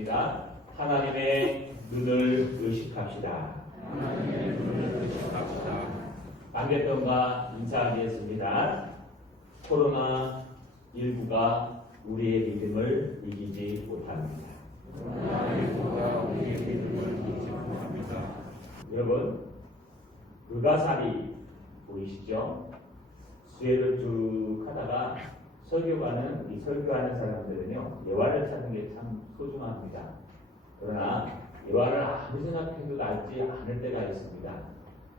있습니다. 하나님의 눈을 의식합시다. 관객분과 인사하겠습니다. 코로나19가 우리의 믿음을 이기지 못합니다. 여러분, 불가사리 보이시죠? 수혜를 쭉 하다가 설교하는 사람들은요, 예화를 찾는 게 참 소중합니다. 그러나 예화를 아무리 생각해도 낫지 않을 때가 있습니다.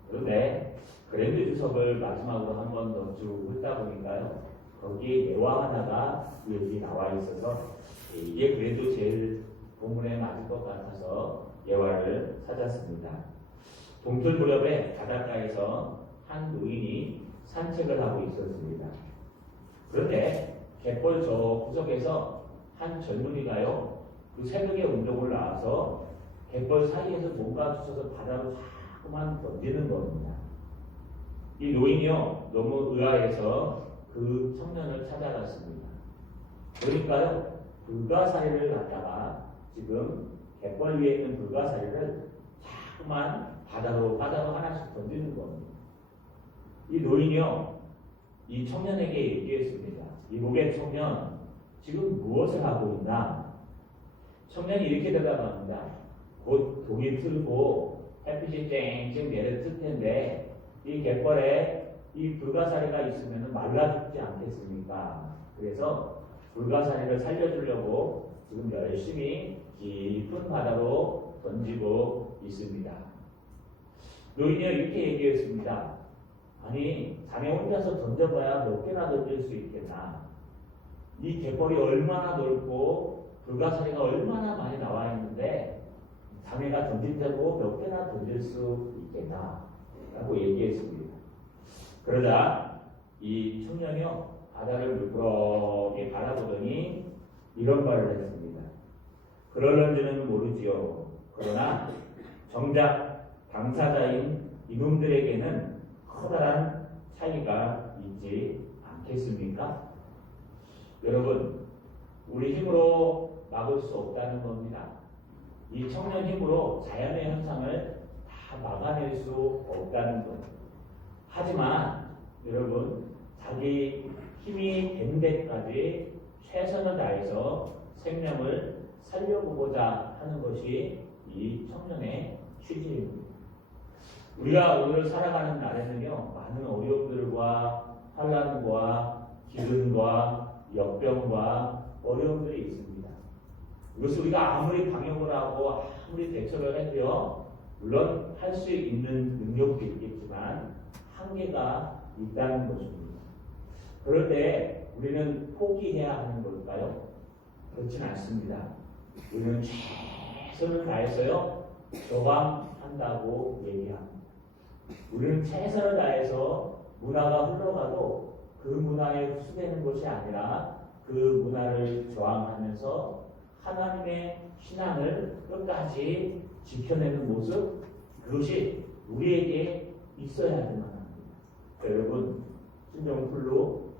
그런데 그랜드 주석을 마지막으로 한 번 더 쭉 읽다 보니까요, 거기에 예화 하나가 여기 나와 있어서 이게 그래도 제일 본문에 맞을 것 같아서 예화를 찾았습니다. 동틀 무렵에 바닷가에서 한 노인이 산책을 하고 있었습니다. 그런데 갯벌 저 구석에서 한 젊은이가요, 그 새벽에 운동을 나와서 갯벌 사이에서 뭔가 주워서 바다로 자꾸만 던지는 겁니다. 이 노인이요, 너무 의아해서 그 청년을 찾아갔습니다. 그러니까요, 불가사리를 갖다가 지금 갯벌 위에 있는 불가사리를 자꾸만 바다로 하나씩 던지는 겁니다. 이 노인이요, 이 청년에게 얘기했습니다. 이 목의 청년, 지금 무엇을 하고 있나? 청년이 이렇게 대답합니다. 곧 동이 틀고 햇빛이 쨍쨍 내려뜰 텐데 이 갯벌에 이 불가사리가 있으면 말라 죽지 않겠습니까? 그래서 불가사리를 살려주려고 지금 열심히 깊은 바다로 던지고 있습니다. 노인이 이렇게 얘기했습니다. 아니, 자네 혼자서 던져봐야 몇 개나 던질 수 있겠나? 이 갯벌이 얼마나 넓고 불가사리가 얼마나 많이 나와 있는데 자네가 던진다고 몇 개나 던질 수 있겠나? 라고 얘기했습니다. 그러자 이 청년이요, 바다를 물끄러미 바라보더니 이런 말을 했습니다. 그럴런지는 모르지요. 그러나 정작 당사자인 이놈들에게는 커다란 차이가 있지 않겠습니까? 여러분, 우리 힘으로 막을 수 없다는 겁니다. 이 청년 힘으로 자연의 현상을 다 막아낼 수 없다는 것. 하지만 여러분, 자기 힘이 된 데까지 최선을 다해서 생명을 살려보고자 하는 것이 이 청년의 취지입니다. 우리가 오늘 살아가는 날에는요, 많은 어려움들과 환난과 기근과 역병과 어려움들이 있습니다. 이것을 우리가 아무리 방역을 하고 아무리 대처를 해도요, 물론 할 수 있는 능력도 있겠지만 한계가 있다는 것입니다. 그럴 때 우리는 포기해야 하는 걸까요? 그렇진 않습니다. 우리는 최선을 다해서요, 저감한다고 얘기합니다. 우리는 최선을 다해서 문화가 흘러가도 그 문화에 흡수되는 것이 아니라 그 문화를 저항하면서 하나님의 신앙을 끝까지 지켜내는 모습, 그것이 우리에게 있어야만 합니다. 여러분, 신종플루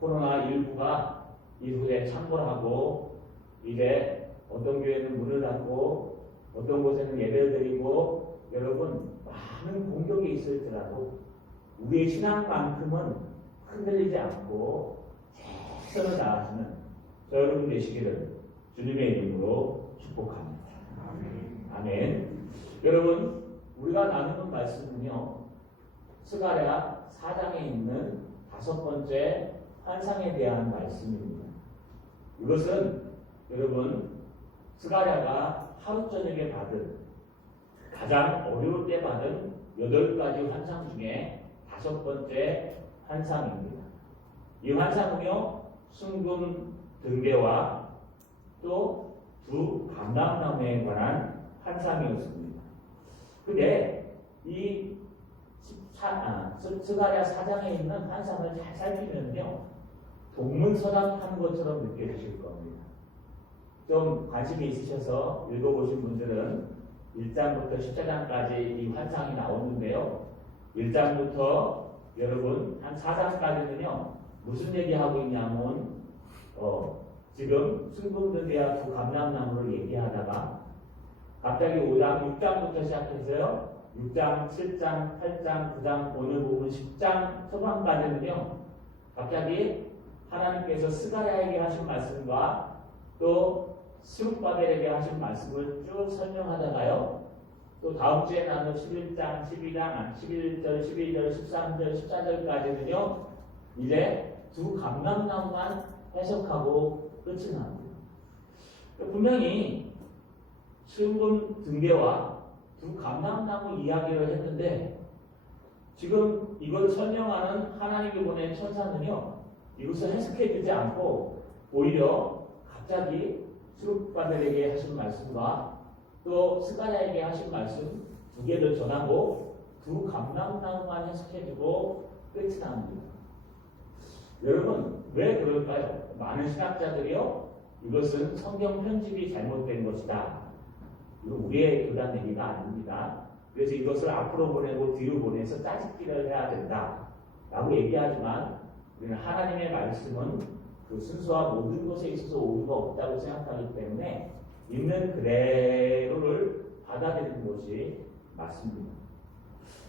코로나19가 이후에 창궐하고 이제 어떤 교회는 문을 닫고 어떤 곳에는 예배를 드리고 여러분, 많은 공격이 있을지라도 우리의 신앙만큼은 흔들리지 않고 최선을 다하시는 저 여러분 되시기를 주님의 이름으로 축복합니다. 아멘. 여러분, 우리가 나누는 말씀은요, 스가랴 4장에 있는 5번째 환상에 대한 말씀입니다. 이것은 여러분, 스가랴가 하루 저녁에 받은 가장 어려울 때 받은 8가지 환상 중에 5번째 환상입니다. 이 환상은요, 순금 등대와 또 두 감람나무에 관한 환상이었습니다. 근데 이 스가랴 4장에 있는 환상을 잘 살피면요, 동문서답하는 것처럼 느껴지실 겁니다. 좀 관심이 있으셔서 읽어보신 분들은 1장부터 14장까지 이 환상이 나오는데요. 1장부터 여러분 한 4장까지는요, 무슨 얘기하고 있냐면 지금 순금등대와 두 감람나무를 얘기하다가 갑자기 5장, 6장부터 시작해서요. 6장, 7장, 8장, 9장, 오늘 부분 10장 초반까지는요. 갑자기 하나님께서 스가랴에게 하신 말씀과 또 스룹바벨에게 하신 말씀을 쭉 설명하다가요. 또 다음 주에 나눈 11장, 12장, 11절, 12절, 13절, 14절까지는요. 이제 두 감람나무만 해석하고 끝이 납니다. 분명히 순금 등대와 두 감람나무 이야기를 했는데 지금 이걸 설명하는 하나님이 보낸 천사는요. 이것을 해석해주지 않고 오히려 갑자기 스룹바벨에게 하신 말씀과 또 스가랴에게 하신 말씀 두 개를 전하고 두 감람나무만 해석해주고 끝이 납니다. 여러분 왜 그럴까요? 많은 신학자들이요. 이것은 성경 편집이 잘못된 것이다. 이거 우리의 교단 얘기가 아닙니다. 그래서 이것을 앞으로 보내고 뒤로 보내서 짜집기를 해야 된다. 라고 얘기하지만 우리는 하나님의 말씀은 그 순서와 모든 것에 있어서 오류가 없다고 생각하기 때문에 있는 그대로를 받아들이는 것이 맞습니다.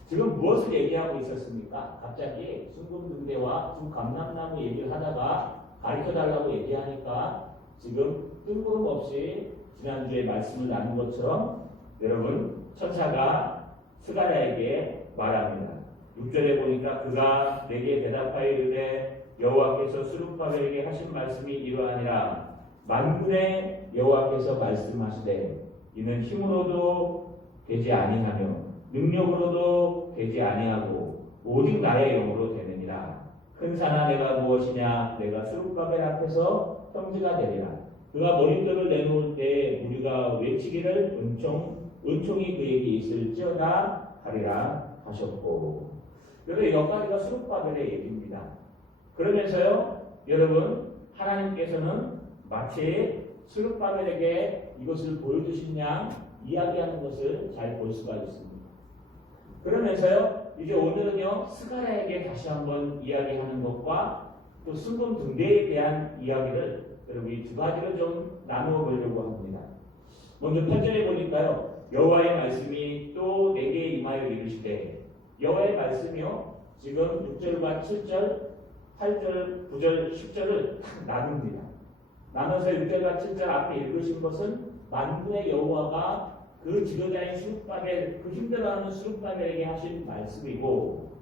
지금 무엇을 얘기하고 있었습니까? 갑자기 순금등대와 두 감람나무 얘기를 하다가 가르쳐달라고 얘기하니까 지금 뜬금없이 지난주에 말씀을 나눈 것처럼 여러분 천사가 스가랴에게 말합니다. 6절에 보니까 그가 내게 대답하여 이르되 여호와께서 스룹바벨에게 하신 말씀이 이러하니라. 만군의 여호와께서 말씀하시되 이는 힘으로도 되지 아니하며 능력으로도 되지 아니하고 오직 나의 영으로 되느니라. 큰 산아 내가 무엇이냐. 내가 스룹바벨 앞에서 형제가 되리라. 그가 머릿돌을 내놓을 때 우리가 외치기를 은총이 그에게 있을지어다 하리라 하셨고. 여러분 여기까지가 스룹바벨의 얘기입니다. 그러면서요 여러분 하나님께서는 마치 스룹바벨에게 이것을 보여주신 양 이야기하는 것을 잘 볼 수가 있습니다. 그러면서요 이제 오늘은요 스가랴에게 다시 한번 이야기하는 것과 또 순금등대에 대한 이야기를 여러분 이 두 가지로 좀 나누어 보려고 합니다. 먼저 8절에 보니까요 여호와의 말씀이 또 내게 임하여 이르시되. 여호와의 말씀이요 지금 6절과 7절 8절, 9절, 10절을 딱 나눕니다. 나눠서 6절과 7절 앞에 읽으신 것은 만군의 여호와가 그 지도자인 스룹바벨, 그 힘들어하는 스룹바벨에게 하신 말씀이고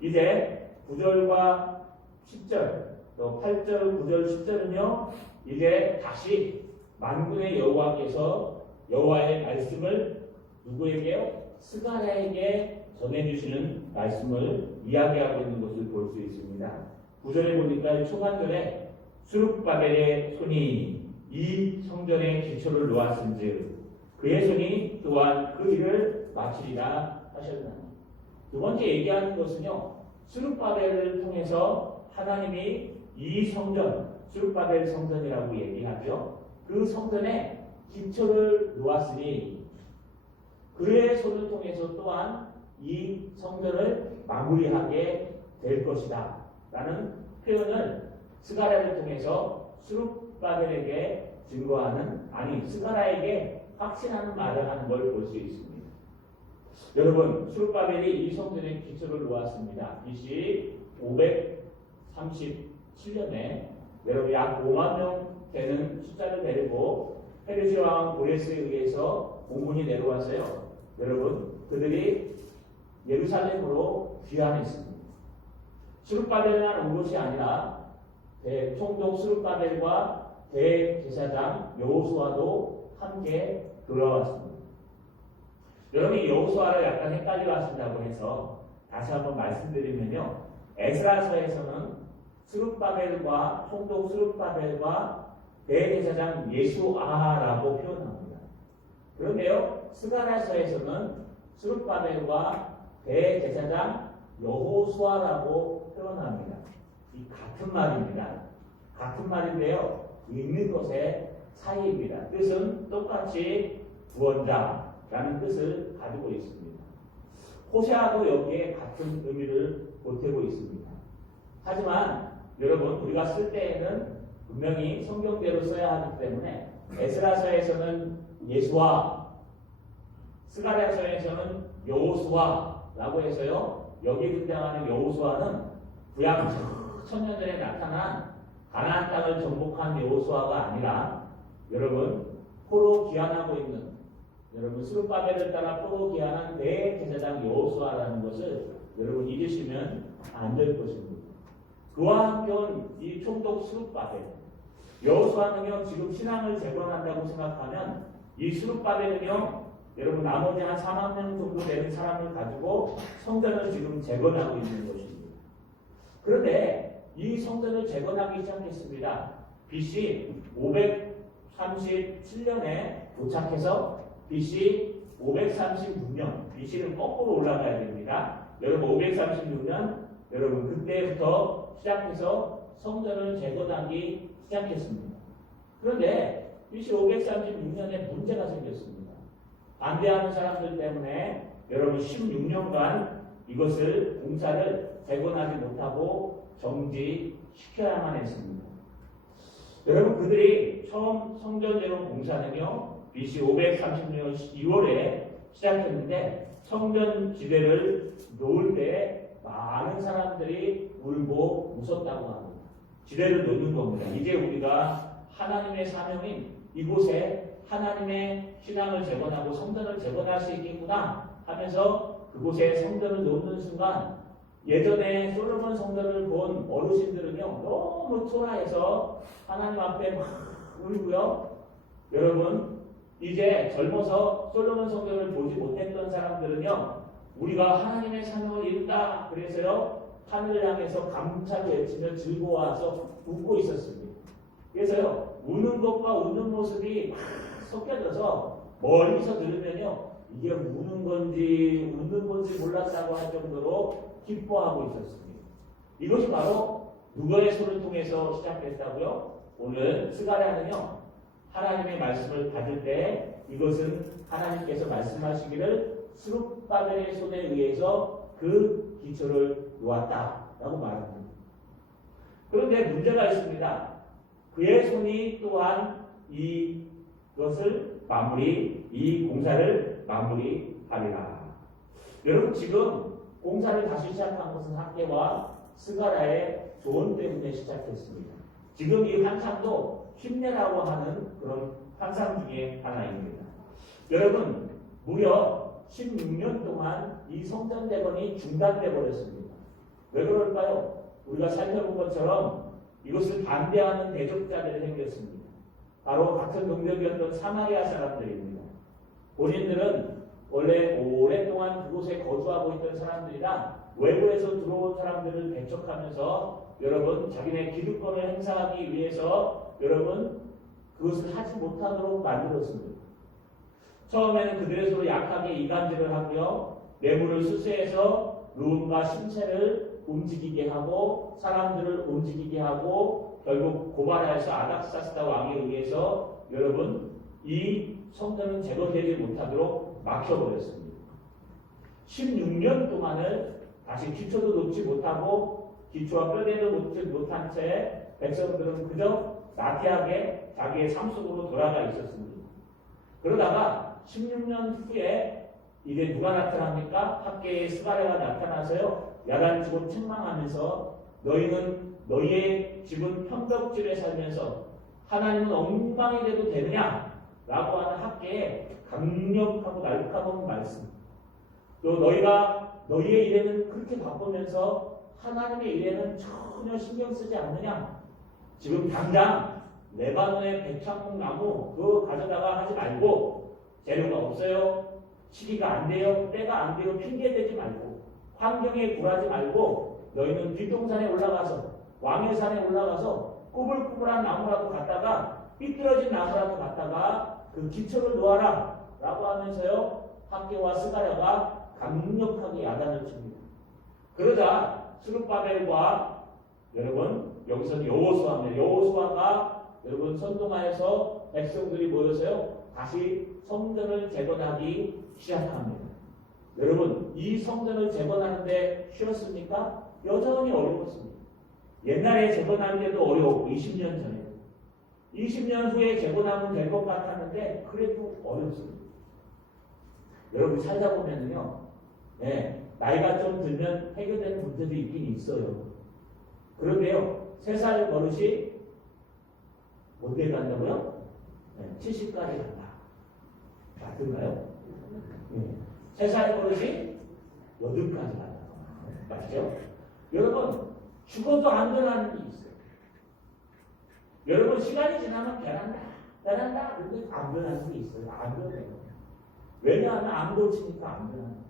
이제 9절과 10절, 또 8절, 9절, 10절은요 이제 다시 만군의 여호와께서 여호와의 말씀을 누구에게요? 스가랴에게 전해주시는 말씀을 이야기하고 있는 것을 볼 수 있습니다. 9절에 보니까 초반절에 스룹바벨의 손이 이 성전의 기초를 놓았은즉 그의 손이 또한 그 일을 마치리라 하셨나니. 두 번째 얘기하는 것은요 스룹바벨을 통해서 하나님이 이 성전 스룹바벨 성전이라고 얘기하죠. 그 성전에 기초를 놓았으니 그의 손을 통해서 또한 이 성전을 마무리하게 될 것이다 라는 표현을 스가랴를 통해서 스룹바벨에게 증거하는 스가랴에게 확신하는 말을 하는 걸 볼 수 있습니다. 여러분 스룹바벨이 이 성전의 기초를 놓았습니다. BC 537년에 여러분 약 5만 명 되는 숫자를 데리고 페르시아 왕 고레스에 의해서 공군이 내려와서요. 여러분 그들이 예루살렘으로 귀환했습니다. 스룹바벨만 온 것이 아니라 총독 스룹바벨과 대제사장 여호수아도 함께 돌아왔습니다. 여러분 이 여호수아를 약간 헷갈려 하신다고 해서 다시 한번 말씀드리면요. 에스라서에서는 스룹바벨과 총독 스룹바벨과 대제사장 예수아라고 표현합니다. 그런데요 스가랴서에서는 스룹바벨과 대제사장 여호수아라고 표현합니다. 이 같은 말입니다. 같은 말인데요 읽는 것의 차이입니다. 뜻은 똑같이 구원자라는 뜻을 가지고 있습니다. 호세아도 여기에 같은 의미를 보태고 있습니다. 하지만 여러분 우리가 쓸 때에는 분명히 성경대로 써야 하기 때문에 에스라서에서는 예수와, 스가랴서에서는 여호수아라고 해서요. 여기 등장하는 여호수아는 구약 천년전에 나타난 가나안 땅을 정복한 여호수아가 아니라 여러분 포로 귀환하고 있는 여러분 스룹바벨을 따라 포로 귀환한 대제사장 여호수아라는 것을 여러분 잊으시면 안 될 것입니다. 그와 함께 온 이 총독 스룹바벨 여호수아는요 지금 신앙을 재건한다고 생각하면 이 스룹바벨은요 여러분 나머지 한 4만 명 정도 되는 사람을 가지고 성전을 지금 재건하고 있는 것입니다. 그런데 이 성전을 재건하기 시작했습니다. BC 537년에 도착해서 BC 536년, BC는 거꾸로 올라가야 됩니다. 여러분 536년, 여러분 그때부터 시작해서 성전을 재건하기 시작했습니다. 그런데 BC 536년에 문제가 생겼습니다. 반대하는 사람들 때문에 여러분 16년간 이것을 공사를 재건하지 못하고 정지시켜야만 했습니다. 여러분 그들이 처음 성전 재건 공사는요 BC 536년 2월에 시작했는데 성전 지대를 놓을 때 많은 사람들이 울고 웃었다고 합니다. 지대를 놓는 겁니다. 이제 우리가 하나님의 사명인 이곳에 하나님의 신앙을 재건하고 성전을 재건할 수 있겠구나 하면서 그곳에 성전을 놓는 순간 예전에 솔로몬 성전을 본 어르신들은요 너무 초라해서 하나님 앞에 막 울고요. 여러분 이제 젊어서 솔로몬 성전을 보지 못했던 사람들은요 우리가 하나님의 사명을 이룬다 그래서요 하늘을 향해서 감사를 외치며 즐거워서 웃고 있었습니다. 그래서요 우는 것과 웃는 모습이 막 섞여져서 멀리서 들으면요 이게 우는 건지 웃는 건지 몰랐다고 할 정도로 기뻐하고 있었습니다. 이것이 바로 누가의 손을 통해서 시작됐다고요. 오늘 스가랴는요 하나님의 말씀을 받을 때 이것은 하나님께서 말씀하시기를 스룹바벨의 손에 의해서 그 기초를 놓았다라고 말합니다. 그런데 문제가 있습니다. 그의 손이 또한 이것을 이 공사를 마무리하리라. 여러분 지금 공사를 다시 시작한 것은 학계와 스가랴의 조언 때문에 시작했습니다. 지금 이 환상도 힘내라고 하는 그런 환상 중에 하나입니다. 여러분 무려 16년 동안 이 성전 재건이 중단돼 버렸습니다. 왜 그럴까요? 우리가 살펴본 것처럼 이것을 반대하는 대적자들이 생겼습니다. 바로 같은 동족이었던 사마리아 사람들입니다. 본인들은 원래 오랫동안 그곳에 거주하고 있던 사람들이라 외부에서 들어온 사람들을 배척하면서 여러분 자기네 기득권을 행사하기 위해서 여러분 그것을 하지 못하도록 만들었습니다. 처음에는 그들의 서로 약하게 이간질을 하고요. 뇌물을 수수해서 루음과 신체를 움직이게 하고 사람들을 움직이게 하고 결국 고발하여서 아닥사스다 왕에 의해서 여러분 이 성전은 제거되지 못하도록 막혀버렸습니다. 16년 동안을 다시 기초도 놓지 못하고 기초와 뼈대도 놓지 못한 채 백성들은 그저 나태하게 자기의 삶 속으로 돌아가 있었습니다. 그러다가 16년 후에 이제 누가 나타납니까? 학계의 스가랴가 나타나서요. 야단치고 책망하면서 너희는 너희의 집은 평덕질에 살면서 하나님은 엉망이 돼도 되느냐? 라고 하는 학계의 강력하고 날카로운 말씀. 또 너희가 너희의 일에는 그렇게 바쁘면서 하나님의 일에는 전혀 신경 쓰지 않느냐? 지금 당장 레바논의 백창목 나무 그거 가져다가 하지 말고 재료가 없어요. 시기가 안 돼요. 때가 안 돼요. 핑계 대지 말고 환경에 굴하지 말고 너희는 뒷동산에 올라가서 왕의 산에 올라가서 꾸불꾸불한 나무라도 갖다가 삐뚤어진 나무라도 갖다가 그 기초를 놓아라 라고 하면서요 학계와 스가랴가 강력하게 야단을 칩니다. 그러자 스룹바벨과 여러분 여기서 여호수아입니다. 여호수아가 여러분 선동하여서 백성들이 모여서요 다시 성전을 재건하기 시작합니다. 여러분 이 성전을 재건하는데 쉬웠습니까? 여전히 어려웠습니다. 옛날에 재건하는데도 어려웠고 20년 전에 20년 후에 재건하면 될 것 같았는데 그래도 어렵습니다. 여러분 살다 보면요, 나이가 좀 들면 해결되는 문제도 있긴 있어요. 그런데요, 3살 버릇이 어디에 간다고요? 70까지 간다. 맞던가요? 3살 버릇이 8까지 간다. 맞죠? 여러분, 죽어도 안 변하는 게 있어요. 여러분, 시간이 지나면 변한다. 근데 안 변하는 게 있어요. 안 변해요. 왜냐하면 안 고치니까 안 변하는 거예요.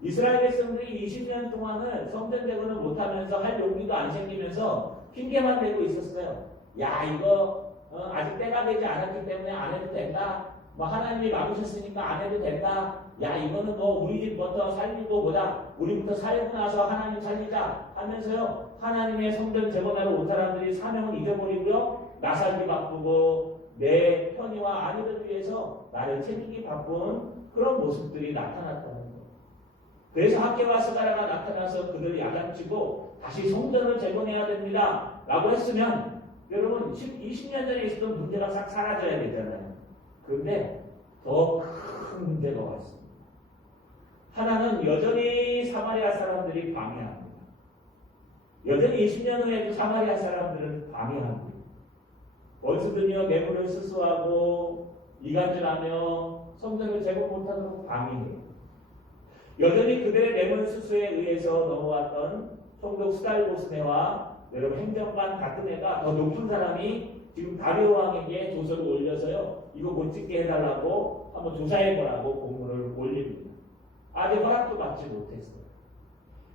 이스라엘 백성들이 20년 동안은 성전 재건을 못하면서 할 용기도 안 생기면서 핑계만 대고 있었어요. 야, 이거 아직 때가 되지 않았기 때문에 안 해도 된다. 뭐 하나님이 막으셨으니까 안 해도 된다. 야, 이거는 뭐 우리 집부터 살리고 보다 우리부터 살리고 나서 하나님 살리자 하면서요, 하나님의 성전 재건하러 온 사람들이 사명을 잊어버리고요, 나 살기 바쁘고 내 편의와 안위를 위해서 나를 챙기기 바쁜 그런 모습들이 나타났다는 거예요. 그래서 학개와 스가랴가 나타나서 그들을 야단치고 다시 성전을 재건해야 됩니다 라고 했으면 여러분 20년 전에 있었던 문제가 싹 사라져야 되잖아요. 그런데 더 큰 문제가 왔습니다. 하나는 여전히 사마리아 사람들이 방해합니다. 여전히 20년 후에도 사마리아 사람들은 방해합니다. 원수들이요, 뇌물을 수수하고 이간질하며 성전을 재건 못하도록 방해해요. 여전히 그들의 뇌물 수수에 의해서 넘어왔던 총독 스달보스네와 여러분 행정관 다트네가 더 높은 사람이 지금 다리오 왕에게 조서를 올려서요, 이거 못 찍게 해달라고 한번 조사해보라고 공문을 올립니다. 아직 허락도 받지 못했어요.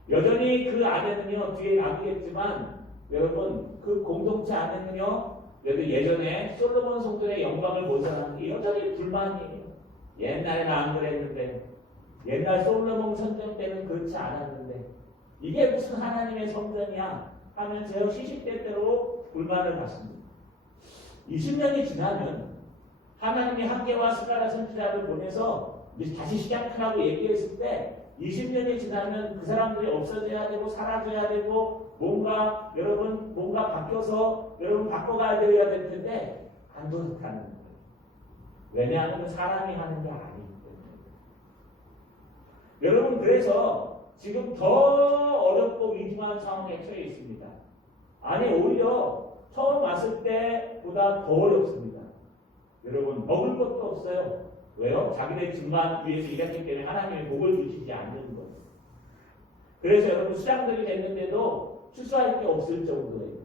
여전히 그 안에는요, 뒤에 나누겠지만 여러분 그 공동체 안에는요, 예전에 솔로몬 성전의 영광을 본 사람이 여전히 불만이에요. 옛날에는 안 그랬는데, 옛날 솔로몬 성전 때는 그렇지 않았는데 이게 무슨 하나님의 성전이야 하면서 시시때때로 불만을 받습니다. 20년이 지나면 하나님이 학개와 스가랴 선지자를 보내서 다시 시작하라고 얘기했을 때 20년이 지나면 그 사람들이 없어져야 되고 사라져야 되고 뭔가 바뀌어서 여러분 바꿔가야 되어야 될 텐데 안 그렇다는 거예요. 왜냐하면 사람이 하는 게 아니기 때문에. 여러분 그래서 지금 더 어렵고 위중한 상황에 처해 있습니다. 아니 오히려 처음 왔을 때보다 더 어렵습니다. 여러분 먹을 것도 없어요. 왜요? 자기네 집만 위해서 일했기 때문에 하나님이 복을 주시지 않는 거예요. 그래서 여러분 수장들이 됐는데도 추수할 게 없을 정도예요.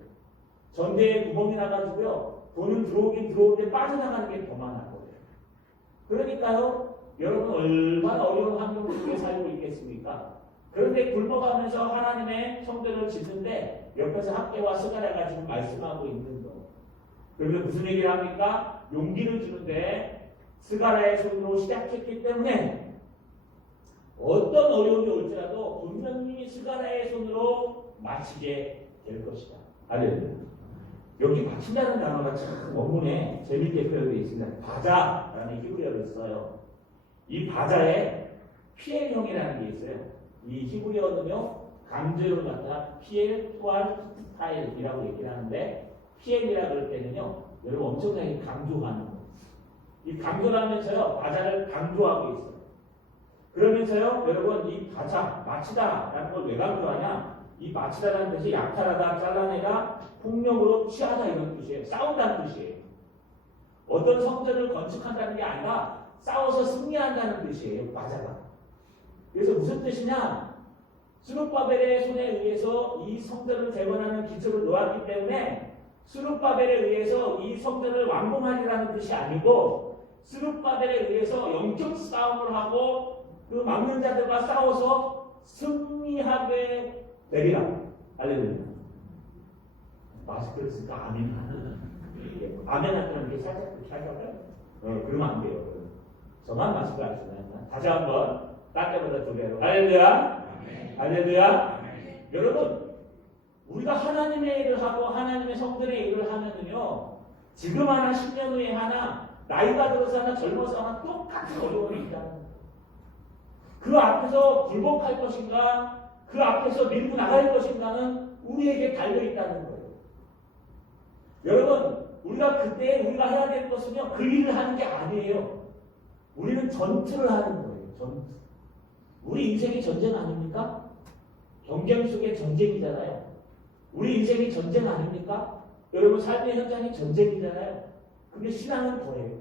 전대에 구멍이 나가지고요, 돈은 들어오긴 들어오는데 빠져나가는 게 더 많아 보여요. 그러니까요, 여러분 얼마나 어려운 환경 속에 살고 있겠습니까? 그런데 굶어가면서 하나님의 성전을 짓는데 옆에서 학개와 스가랴가 지금 말씀하고 있는 거. 그러면 무슨 얘기를 합니까? 용기를 주는데 스가랴의 손으로 시작했기 때문에 어떤 어려움이 올지라도 분명히 스가랴의 손으로 마치게 될 것이다. 알렐루야. 여기 마친다는 단어가 참 원문에 재밌게 표현되어 있습니다. 바자라는 히브리어를 써요. 이 바자에 피엘형이라는 게 있어요. 이 히브리어는요, 강제로 갖다 피엘, 토알, 타일이라고 얘기를 하는데, 피엘이라 그럴 때는요, 여러분 엄청나게 강조하는 거예요. 이 강조하면서요, 바자를 강조하고 있어요. 그러면서요, 여러분 이 바자, 마치다라는 걸 왜 강조하냐? 이 마치다라는 뜻이 약탈하다, 잘라내다, 폭력으로 취하다 이런 뜻이에요. 싸운다는 뜻이에요. 어떤 성전을 건축한다는 게 아니라 싸워서 승리한다는 뜻이에요. 바자가. 그래서 무슨 뜻이냐? 스룹바벨의 손에 의해서 이 성전을 재건하는 기초를 놓았기 때문에 스룹바벨에 의해서 이 성전을 완공하리라는 뜻이 아니고 스룹바벨에 의해서 영적 싸움을 하고 그 막는 자들과 싸워서 승리하게 되리라. 알렐루야. 마스크를 쓰니까 아멘. 아멘 하는 게 살짝 그렇게 하려고요? 그러면 안 돼요. 저만 마스크 할 수는 없나? 다시 한번 딴 때보다 두 배로. 할렐루야. 할렐루야. 여러분, 우리가 하나님의 일을 하고 하나님의 성전의 일을 하면은요, 지금 하나 10년 후에 하나 나이가 들어서 하나 젊어서 하나 똑같은 어려움이 있다는 거예요. 그 앞에서 굴복할 것인가, 그 앞에서 밀고 나갈 것인가는 우리에게 달려 있다는 거예요. 여러분, 우리가 그때 우리가 해야 될 것은요, 그 일을 하는 게 아니에요. 우리는 전투를 하는 거예요. 전투. 우리 인생이 전쟁 아닙니까? 경쟁 속의 전쟁이잖아요. 우리 인생이 전쟁 아닙니까? 여러분 삶의 현장이 전쟁이잖아요. 근데 신앙은 더해요.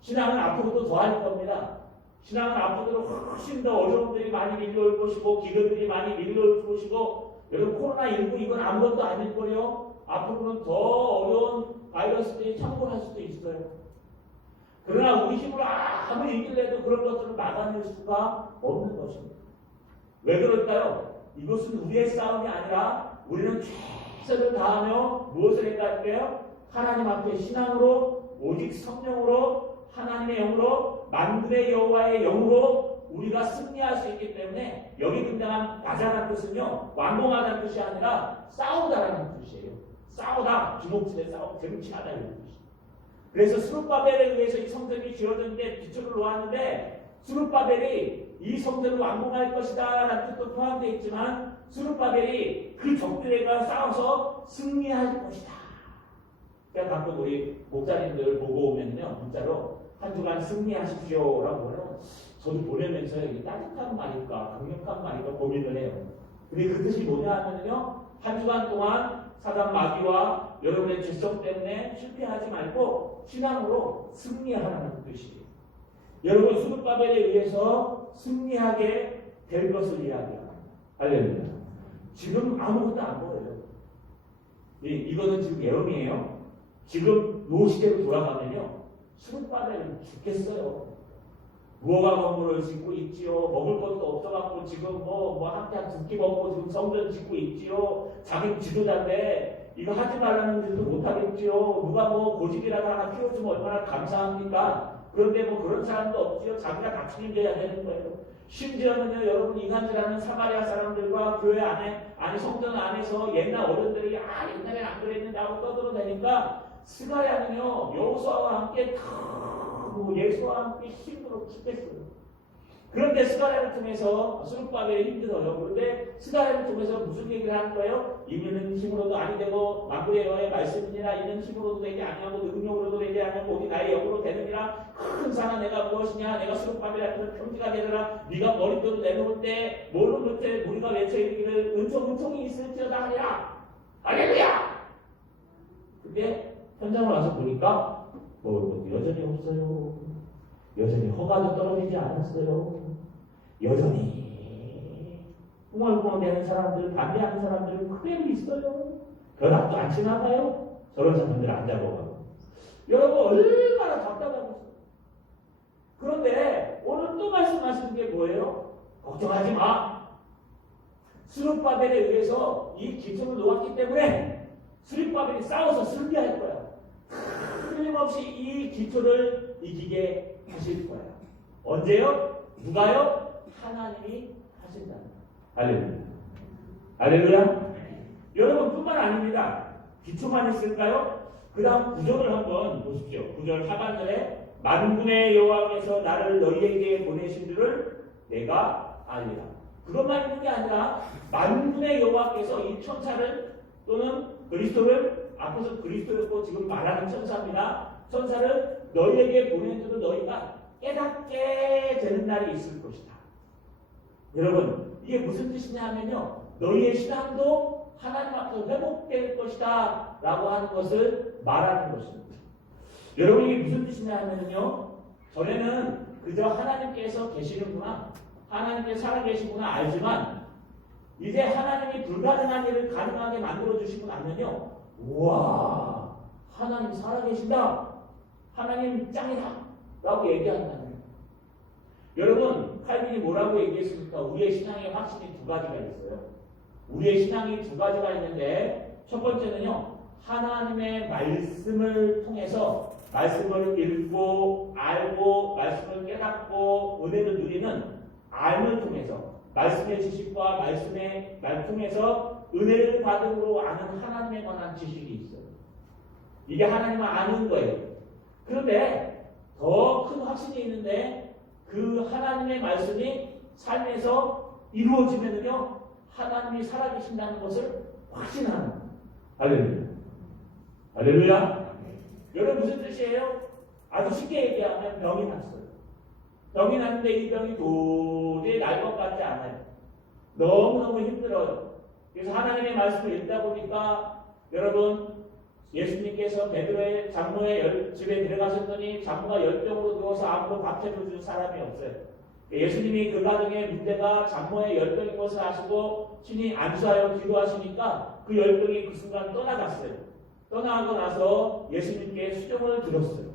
신앙은 앞으로도 더할 겁니다. 신앙은 앞으로도 훨씬 더 어려움들이 많이 밀려올 것이고 기근들이 많이 밀려올 것이고 여러분 코로나19 이건 아무것도 아닐 거예요. 앞으로는 더 어려운 바이러스들이 창궐할 수도 있어요. 그러나 우리 힘으로 아무리 이길래도 그런 것들을 막아낼 수가 없는 것입니다. 왜 그럴까요? 이것은 우리의 싸움이 아니라 우리는 최선을 다하며 무엇을 했다 할까요? 하나님 앞에 신앙으로 오직 성령으로 하나님의 영으로 만군의 여호와의 영으로 우리가 승리할 수 있기 때문에 여기 등장한 가자라는 뜻은요 완공하다는 뜻이 아니라 싸우다라는 뜻이에요. 싸우다 주먹질에 싸우고 쟁취하다 이런 뜻이에요. 그래서 스룹바벨에 의해서 이 성전이 지어졌는데 기초를 놓았는데 스룹바벨이 이 성전을 완공할 것이다 라는 뜻도 포함되어 있지만 스룹바벨이 그 적들과 싸워서 승리할 것이다. 그러니까 가끔 우리 목사님들 보고 오면요 문자로 한 주간 승리하십시오 라고 하면 저도 보내면서 따뜻한 말일까 강력한 말일까 고민을 해요. 근데 그 뜻이 뭐냐 하면요 한 주간 동안 사단 마귀와 여러분의 죄성 때문에 실패하지 말고 신앙으로 승리하라는 뜻이에요. 여러분 스룹바벨에 의해서 승리하게 될 것을 이야기합니다. 할렐루야. 지금 아무것도 안 보여요. 이거는 지금 예언이에요. 지금 요 시대로 돌아가면요 스룹바벨은 죽겠어요. 무화과 건물을 짓고 있지요. 먹을 것도 없어갖고 지금 한테 두 끼 먹고 지금 성전 짓고 있지요. 자기 지도자인데 이거 하지 말라는 짓도 못하겠지요. 누가 고집이라도 하나 키워주면 얼마나 감사합니까? 그런데 그런 사람도 없지요. 자기가 다 책임져야 되는 거예요. 심지어는요, 여러분 이간질하는 사마리아 사람들과 교회 안에, 아니 성전 안에서 옛날 어른들이 옛날엔 안 그랬는데 하고 떠들어대니까 스가랴는요 여호수아와 함께 예수와 함께 힘들어 죽겠어요. 그런데 스가랴를 통해서 스룹바벨이 힘들어요. 그런데 스가랴를 통해서 무슨 얘기를 하는 거예요? 이는 힘으로도 아니 되고 만군의 여호와의 말씀이니라. 이는 힘으로도 되지 아니하고 능력으로도 되지 아니하고 오직 나의 영으로 되느니라. 큰 산아 내가 무엇이냐? 내가 스룹바벨한테는 평지가 되느라. 네가 머릿돌을 내놓을 때 모른 끝에 우리가 외쳐 이르기를 은총이 있을지어다 하리라. 할렐루야. 근데 현장을 와서 보니까 여전히 없어요. 여전히 허가도 떨어지지 않았어요. 여전히 웅얼웅얼대는 사람들, 반대하는 사람들은 그대로 있어요. 견학도 안 지나가요. 저런 사람들 안 잡아가고. 여러분 얼마나 답답하겠어요. 그런데 오늘 또 말씀하시는 게 뭐예요? 걱정하지 마. 스룹바벨에 의해서 이 기초를 놓았기 때문에 스룹바벨이 싸워서 승리할 거야. 틀림없이 이 기초를 이기게 하실 거야. 언제요? 누가요? 하나님이 하신다. 할렐루야. 할렐루야. 여러분 뿐만 아닙니다. 기초만 있을까요? 그 다음 구절을 한번 보십시오. 구절 하반절에 만군의 여호와께서 나를 너희에게 보내신 줄을 내가 알리라. 그것만 있는 게 아니라 만군의 여호와께서 이 천사를 또는 그리스도를 앞에서 그리스도였고 지금 말하는 천사입니다. 천사를 너희에게 보낸 줄을 너희가 깨닫게 되는 날이 있을 것이다. 여러분 이게 무슨 뜻이냐 하면요 너희의 신앙도 하나님 앞에서 회복될 것이다 라고 하는 것을 말하는 것입니다. 여러분 이게 무슨 뜻이냐 하면요 전에는 그저 하나님께서 계시는구나 하나님께서 살아계시구나 알지만 이제 하나님이 불가능한 일을 가능하게 만들어 주시고 나면요 우와 하나님 살아계신다 하나님 짱이다 라고 얘기한다는 거예요. 여러분 칼빈이 뭐라고 얘기했습니까? 우리의 신앙의 확신이 두 가지가 있어요. 우리의 신앙이 두 가지가 있는데 첫 번째는요 하나님의 말씀을 통해서 말씀을 읽고 알고 말씀을 깨닫고 은혜를 누리는 알을 통해서 말씀의 지식과 말씀의 말 통해서 은혜를 받음으로 아는 하나님에 관한 지식이 있어요. 이게 하나님을 아는 거예요. 그런데 더 큰 확신이 있는데 그 하나님의 말씀이 삶에서 이루어지면요 하나님이 살아계신다는 것을 확신하는 거예요. 할렐루야. 할렐루야. 여러분 무슨 뜻이에요? 아주 쉽게 얘기하면 병이 났어요. 병이 났는데 이 병이 도저히 날 것 같지 않아요. 너무너무 힘들어요. 그래서 하나님의 말씀을 읽다 보니까 여러분 예수님께서 베드로의 장모의 집에 들어가셨더니 장모가 열병으로 누워서 아무도 밥 해줄 사람이 없어요. 예수님이 그 가정의 문제가 장모의 열병인 것을 아시고 친히 안수하여 기도하시니까 그 열병이 그 순간 떠나갔어요. 떠나고 나서 예수님께 수종을 들었어요.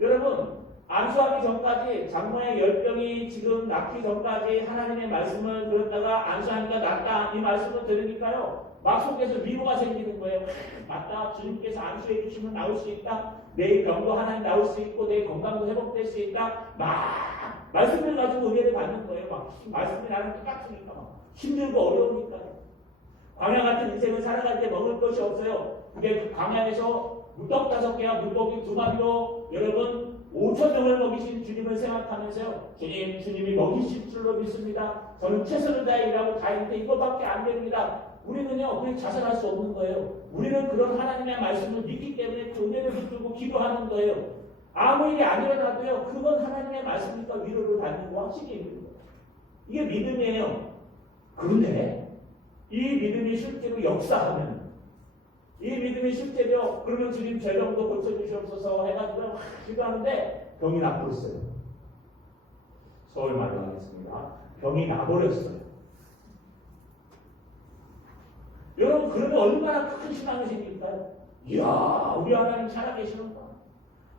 여러분 안수하기 전까지 장모의 열병이 지금 낫기 전까지 하나님의 말씀을 들었다가 안수하니까 낫다 이 말씀을 들으니까요 막 속에서 위로가 생기는 거예요. 맞다 주님께서 안수해 주시면 나올 수 있다. 내 병도 하나님 나올 수 있고 내 건강도 회복될 수 있다. 막 말씀을 가지고 은혜를 받는 거예요. 막 말씀이 나는 똑같으니까 막 힘들고 어려우니까 광야 같은 인생을 살아갈 때 먹을 것이 없어요. 근데 그 광야에서 물떡 5개와 물고기 2마리로 여러분 5,000명을 먹이신 주님을 생각하면서요. 주님이 먹이실 줄로 믿습니다. 저는 최선을 다해 일하고 다 했는데 이거밖에 안 됩니다. 우리는요, 우리 자살할 수 없는 거예요. 우리는 그런 하나님의 말씀을 믿기 때문에 그 은혜를 붙들고 기도하는 거예요. 아무 일이 안 일어나도요, 그건 하나님의 말씀이니까 위로를 받는 거 확실히 있는 거예요. 이게 믿음이에요. 그런데 이 믿음이 실제로 역사하면 이 믿음이 실제로 그러면 주님 제 병도 고쳐주시옵소서 해가지고 기도하는데 병이 나버렸어요. 서울말로 하겠습니다. 병이 나버렸어요. 여러분 그러면 얼마나 큰 신앙이 생길까요? 이야 우리 하나님 살아계시는구나.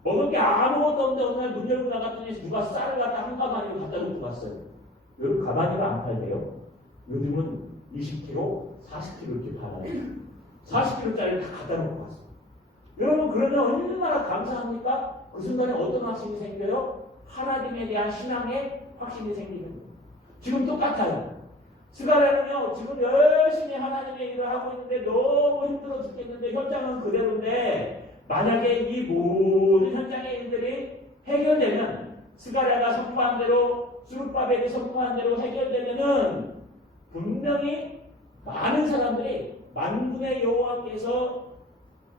먹을 게 아무것도 없는데 어느 날 문 열고 나갔더니 누가 쌀을 갖다 한 가마니로 갖다 놓고 갔어요. 여러분 가마니가 안 팔대요. 요즘은 20kg, 40kg 이렇게 팔아요. 40kg짜리 다 갖다 놓고 갔어요. 여러분 그러면 얼마나 감사합니까? 그 순간에 어떤 확신이 생겨요? 하나님에 대한 신앙의 확신이 생기는 거예요. 지금 똑같아요. 스가랴는요 지금 열심히 하나님의 일을 하고 있는데 너무 힘들어 죽겠는데 현장은 그대로인데 만약에 이 모든 현장의 일들이 해결되면 스가랴가 선포한 대로 스룹바벨이 선포한 대로 해결되면은 분명히 많은 사람들이 만군의 여호와께서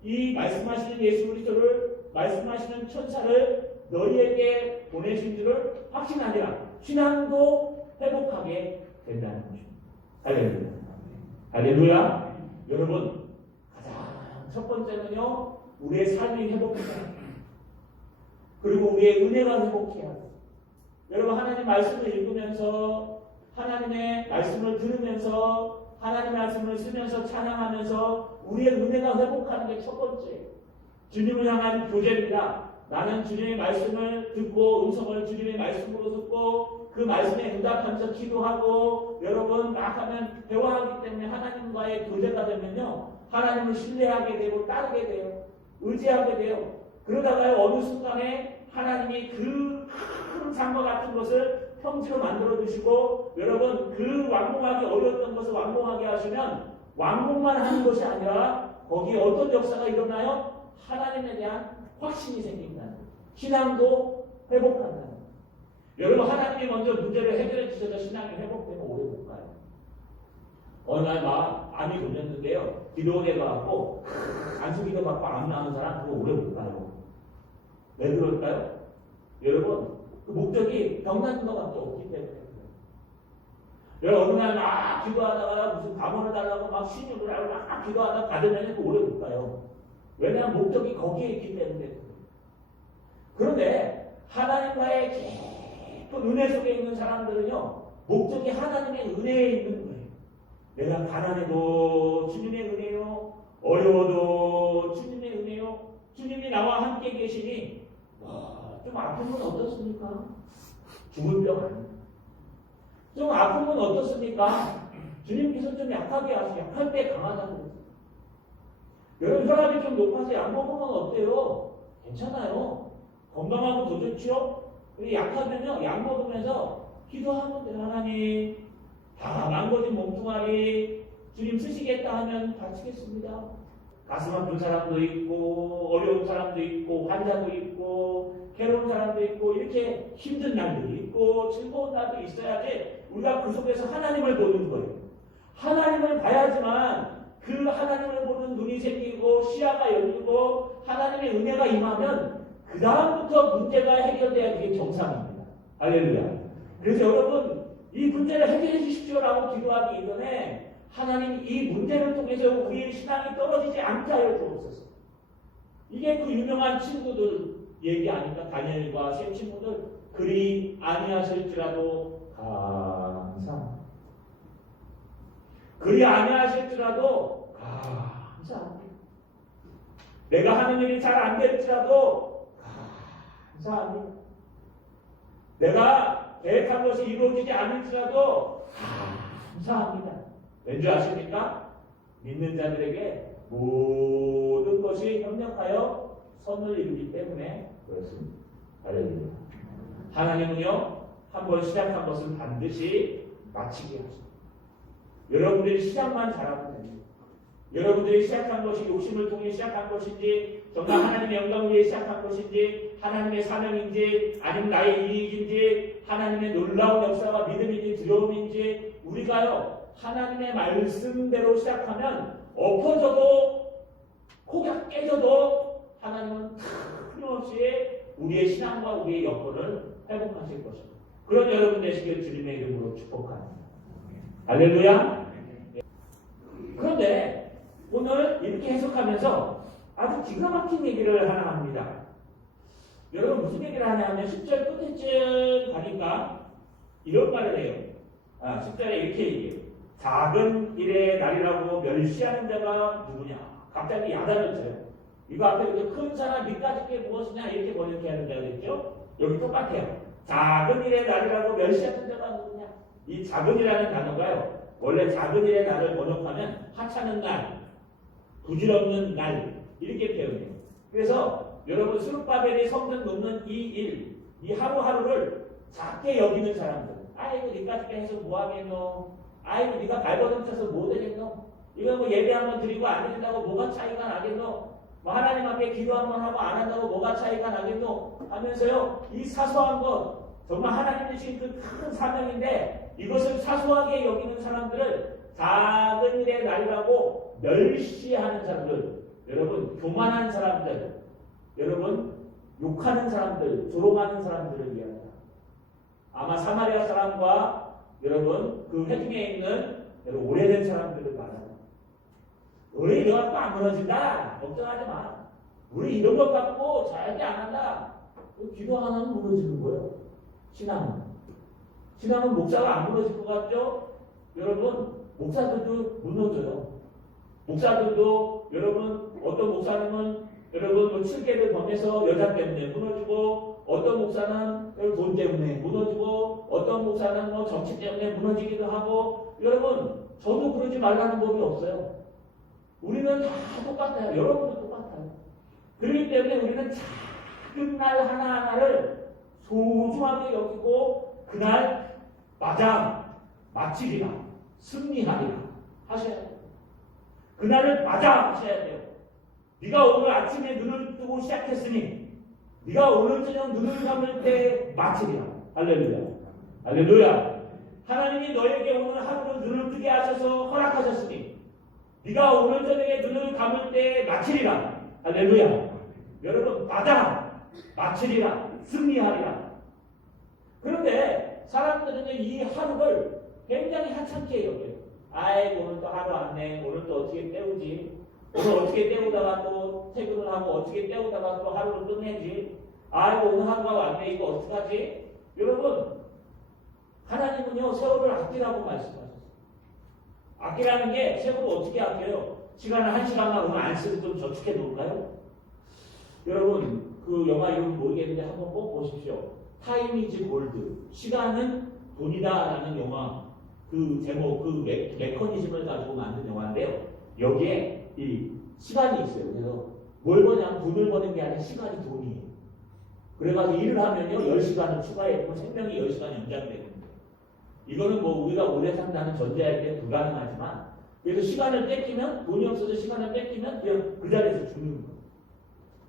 이 말씀하시는 예수 그리스도를 말씀하시는 천사를 너희에게 보내신 줄을 확신하리라. 신앙도 회복하게 된다는 것입니다. 할렐루야. 할렐루야. 여러분 가장 첫 번째는요 우리의 삶이 회복해야 돼요. 그리고 우리의 은혜가 회복해야 돼요. 여러분 하나님 말씀을 읽으면서 하나님의 말씀을 들으면서 하나님의 말씀을 쓰면서 찬양하면서 우리의 은혜가 회복하는 게 첫 번째예요. 주님을 향한 교제입니다. 나는 주님의 말씀을 듣고 음성을 주님의 말씀으로 듣고 그 말씀에 응답하면서 기도하고 여러분 막 하면 대화하기 때문에 하나님과의 교제가 되면요 하나님을 신뢰하게 되고 따르게 돼요. 의지하게 돼요. 그러다가요 어느 순간에 하나님이 그 큰 산과 같은 것을 평지로 만들어 주시고 여러분 그 완공하기 어려웠던 것을 완공하게 하시면 완공만 하는 것이 아니라 거기에 어떤 역사가 일어나요? 하나님에 대한 확신이 생긴다는 거예요. 신앙도 회복한다는 거예요. 여러분 하나님이 먼저 문제를 해결해 주셔서 신앙이 회복되면 오래 못 가요. 어느 날 막 암이 걸렸는데요. 기도원에 가고 안수기도 받고 암 나는 사람 그거 오래 못 가요. 왜 그럴까요? 여러분 그 목적이 병 낫는 것밖에 없기 때문에 여러분 어느 날 막 기도하다가 무슨 감원을 달라고 막 신용을 하고 막 기도하다가 받으면 그 오래 못 가요. 왜냐하면 목적이 거기에 있기 때문에. 그런데 하나님과의 깊은 은혜 속에 있는 사람들은요 목적이 하나님의 은혜에 있는 거예요. 내가 가난해도 주님의 은혜요, 어려워도 주님의 은혜요, 주님이 나와 함께 계시니 좀 아픈 건 어떻습니까? 죽을 병 아닙니다. 좀 아픈 건 어떻습니까? 주님께서 좀 약하게 하시고 약할 때 강하다고. 여러분 혈압이 좀 높아서 약 먹으면 어때요? 괜찮아요. 건강하면 더 좋죠? 약하면요 약 먹으면서 기도하면 돼요. 하나님 다 망가진 몸뚱아리 주님 쓰시겠다 하면 바치겠습니다. 가슴 아픈 사람도 있고 어려운 사람도 있고 환자도 있고 괴로운 사람도 있고 이렇게 힘든 날들이 있고 즐거운 날도 있어야지 우리가 그 속에서 하나님을 보는 거예요. 하나님을 봐야지만 그 하나님을 보는 눈이 눈이 생기고 시야가 열리고 하나님의 은혜가 임하면 그 다음부터 문제가 해결돼야 그게 정상입니다. 할렐루야. 그래서 여러분 이 문제를 해결해 주십시오라고 기도하기 이전에 하나님 이 문제를 통해서 우리의 신앙이 떨어지지 않게 하여 주옵소서. 이게 그 유명한 친구들 얘기 아닙니까? 다니엘과 세 친구들 그리 아니하실지라도 감사합니다. 그리 아니하실지라도 감사합니다. 내가 하는 일이 잘 안 될지라도 감사합니다. 내가 계획한 것이 이루어지지 않을지라도 감사합니다. 왠지 아십니까? 믿는 자들에게 모든 것이 협력하여 선을 이루기 때문에 그렇습니다. 할렐루야. 하나님은요, 한번 시작한 것을 반드시 마치게 하십니다. 여러분들이 시작만 잘하면 됩니다. 여러분들이 시작한 것이 욕심을 통해 시작한 것인지, 정말 하나님의 영광을 위해 시작한 것인지, 하나님의 사명인지, 아니면 나의 이익인지, 하나님의 놀라운 역사가 믿음인지 두려움인지, 우리가요, 하나님의 말씀대로 시작하면 엎어져도 코가 깨져도 하나님은 틀림없이 우리의 신앙과 우리의 여건을 회복하실 것입니다. 그런 여러분 되시길 주님의 이름으로 축복합니다. 할렐루야. 그런데 오늘 이렇게 해석하면서 아주 기가 막힌 얘기를 하나 합니다. 여러분 무슨 얘기를 하냐 하면 10절 끝에쯤 가니까 이런 말을 해요. 10절에 이렇게 얘기해요. 작은 일의 날이라고 멸시하는 자가 누구냐? 갑자기 야단을 쳐요. 이거 앞에 큰 사람 밑까지 게 무엇이냐 이렇게 번역해야 된다고 했죠? 여기 똑같아요. 작은 일의 날이라고 멸시하는 자가 누구냐? 이 작은이라는 단어가요. 원래 작은 일의 날을 번역하면 하찮은 날, 부질없는 날 이렇게 표현해요. 그래서 여러분 스룹바벨이 성전 놓는 이 일, 이 하루하루를 작게 여기는 사람들. 아이고 니까지 해서 뭐하겠노? 아이고 네가 발버둥쳐서 뭐 되겠노? 이거 뭐 예배 한번 드리고 안 드린다고 뭐가 차이가 나겠노? 뭐 하나님 앞에 기도 한번 하고 안 한다고 뭐가 차이가 나겠노? 하면서요 이 사소한 것 정말 하나님 주신 그 큰 사명인데 이것을 사소하게 여기는 사람들을 작은 일의 날이라고 멸시하는 사람들, 여러분 교만한 사람들, 여러분 욕하는 사람들, 조롱하는 사람들을 이야기합니다. 아마 사마리아 사람과 여러분 그 회중에 있는 여러분 오래된 사람들을 말합니다. 우리 이거 갖고 안 무너진다. 걱정하지 마. 우리 이런 것 갖고 절대 안 한다. 기도 하나는 무너지는 거예요. 신앙은 목사가 안 무너질 것 같죠? 여러분 목사들도 무너져요. 목사들도 여러분 어떤 목사님은 여러분 뭐 7개를 범해서 여자 때문에 무너지고 어떤 목사는 돈 때문에 무너지고 어떤 목사는 뭐 정치 때문에 무너지기도 하고 여러분 저도 그러지 말라는 법이 없어요. 우리는 다 똑같아요. 여러분도 똑같아요. 그렇기 때문에 우리는 작은 날 하나하나를 소중하게 여기고 그날 마치리라 승리하리라 하셔야 돼요. 그날을 하셔야 돼요. 네가 오늘 아침에 눈을 뜨고 시작했으니 네가 오늘 저녁 눈을 감을 때 마치리라. 할렐루야. 할렐루야. 하나님이 너에게 오늘 하루를 눈을 뜨게 하셔서 허락하셨으니 네가 오늘 저녁에 눈을 감을 때 마치리라. 할렐루야. 여러분 마치리라. 승리하리라. 그런데 사람들은 이 하루를 굉장히 하찮게 여겨요. 아이고 오늘 또 하루 왔네. 오늘 또 어떻게 때우지? 오늘 어떻게 때우다가 또 퇴근을 하고 어떻게 때우다가 또 하루를 끝내지? 아이고 오늘 하루가 왔네. 이거 어떡하지? 여러분 하나님은요 세월을 아끼라고 말씀하셨어요. 아끼라는 게 세월을 어떻게 아껴요? 시간을 1시간만 오늘 안 쓰고 좀 저축해 놓을까요? 여러분 그 영화 이름 모르겠는데 한번 꼭 보십시오. 타임 이즈 골드. 시간은 돈이다라는 영화 그 제목 그 메커니즘을 가지고 만든 영화인데요. 여기에 이 시간이 있어요. 그래서 뭘 버냐면 돈을 버는 게 아니라 시간이 돈이에요. 그래가지고 일을 하면요 10시간을 추가해서 생명이 10시간 연장되는 거예요. 이거는 뭐 우리가 오래 산다는 전제할 때 불가능하지만 그래서 시간을 뺏기면 돈이 없어서 시간을 뺏기면 그냥 그 자리에서 죽는 거예요.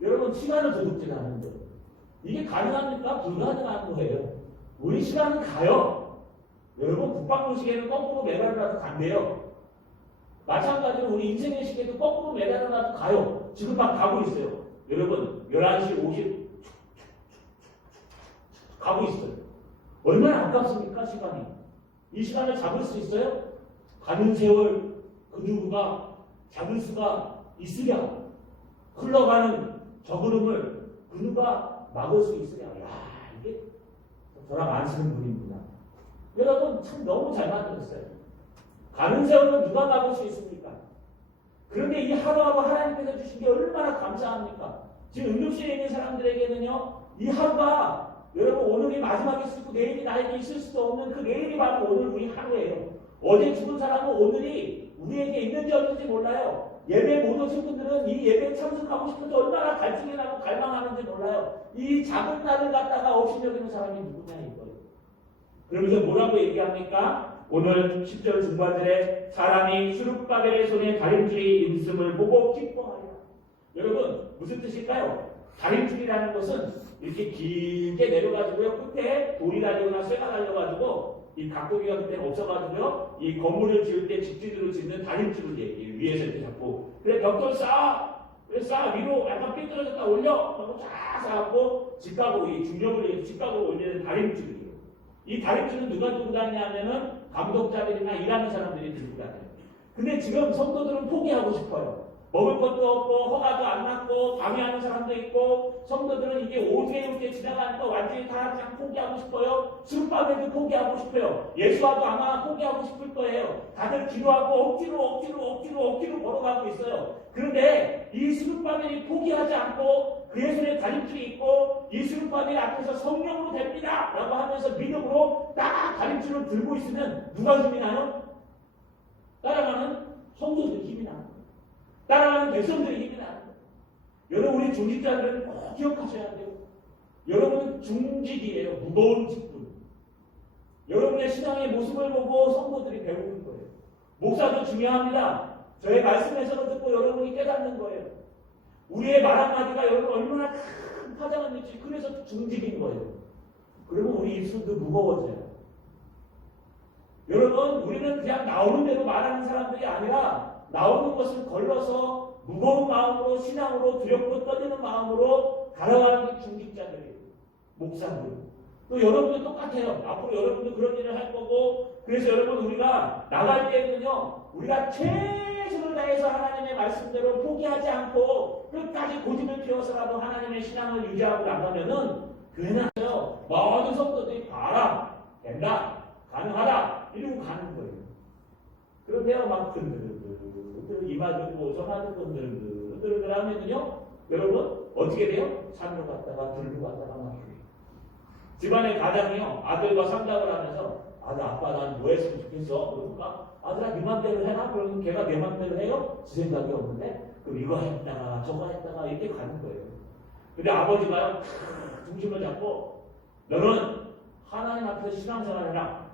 여러분 시간을 도둑질 하는 거예요. 이게 가능합니까? 불가능한 거예요. 우리 시간은 가요. 여러분 북방구 시계는 거꾸로 매달아놔도 간대요. 마찬가지로 우리 인생의 시계도 거꾸로 매달아놔도 가요. 지금 막 가고 있어요. 여러분 11시 50 가고 있어요. 얼마나 아깝습니까 시간이. 이 시간을 잡을 수 있어요? 가는 세월 그 누구가 잡을 수가 있으랴. 흘러가는 저 걸음을 그 누가 막을 수 있으랴. 야, 이게 저랑 안 쓰는 분입니다. 여러분 참 너무 잘 만들었어요. 가는 세월은 누가 막을 수 있습니까? 그런데 이 하루하루 하나님께서 주신 게 얼마나 감사합니까? 지금 응급실에 있는 사람들에게는요, 이 하루가 여러분 오늘이 마지막일 수도 있고 내일이 나에게 있을 수도 없는 그 내일이 바로 오늘 우리 하루예요. 어제 죽은 사람은 오늘이 우리에게 있는지 없는지 몰라요. 예배 못 오신 분들은 이 예배에 참석하고 싶어서 얼마나 갈증이 나고 갈망하는지 몰라요. 이 작은 날을 갖다가 없이 여기는 사람이 누구냐 이거예요. 그러면서 뭐라고 얘기합니까? 오늘 10절 중반절에 사람이 수룹바벨의 손에 다림줄이 있음을 보고 기뻐하리라. 여러분 무슨 뜻일까요? 다림줄이라는 것은 이렇게 길게 내려가지고요. 끝에 돌이 달리거나 쇠가 달려가지고 이 각도기가 그때는 없어가지고요. 이 건물을 지을 때 직진으로 짓는 다림줄을 얘기해요. 위에서 이렇게 잡고. 그래 벽돌 쌓아. 그래 쌓아. 위로 약간 삐뚤어졌다 올려. 하고 쫙 쌓았고 직각으로 이 중력을 직각으로 올리는 다림줄이에요. 이 다림줄은 누가 들고 다니냐면은 감독자들이나 일하는 사람들이 들고 다녀요. 근데 지금 성도들은 포기하고 싶어요. 먹을 것도 없고 허가도 안 났고 방해하는 사람도 있고 성도들은 이게 오게 지나가니까 완전히 다 그냥 포기하고 싶어요. 수룹바벨도 포기하고 싶어요. 예수와도 아마 포기하고 싶을 거예요. 다들 기도하고 억지로 걸어가고 있어요. 그런데 이 수룹바벨이 포기하지 않고 그의 손에 다림줄이 있고 이 수룹바벨 앞에서 성령으로 됩니다 라고 하면서 믿음으로 딱 다림줄을 들고 있으면 누가 힘이 나요? 따라가는 성도들 힘이 나요. 따라가는 백성들이 힘이 나는 거예요. 여러분 우리 중직자들은 꼭 기억하셔야 돼요. 여러분은 중직이에요. 무거운 직분. 여러분의 신앙의 모습을 보고 성도들이 배우는 거예요. 목사도 중요합니다. 저의 말씀에서도 듣고 여러분이 깨닫는 거예요. 우리의 말 한마디가 여러분 얼마나 큰 파장을 미칠지. 그래서 중직인 거예요. 그러면 우리 입술도 무거워져요. 여러분 우리는 그냥 나오는 대로 말하는 사람들이 아니라 나오는 것을 걸러서 무거운 마음으로 신앙으로 두렵고 떨리는 마음으로 달아가는 게 중직자들이에요. 목사들. 또 여러분도 똑같아요. 앞으로 여러분도 그런 일을 할 거고 그래서 여러분 우리가 나갈 때는요. 우리가 최선을 다해서 하나님의 말씀대로 포기하지 않고 끝까지 고집을 피워서라도 하나님의 신앙을 유지하고 나가면은 교회는 모든 성도들이 봐라. 된다. 가능하다. 이러고 가는 거예요. 그런데요. 막 이마 들고 전화 들고 들고 하면은요. 여러분 어떻게 돼요? 산으로 갔다가 들고 갔다가 막 집안의 가장이요. 아들과 상담을 하면서 아들 아빠 난 뭐 했으면 좋겠어? 그러니까 아들아 네 맘대로 해라. 그러면 걔가 내 맘대로 해요? 지 생각이 없는데 그럼 이거 했다가 저거 했다가 이렇게 가는 거예요. 근데 아버지가 중심을 잡고 너는 하나님 앞에서 신앙생활 해라.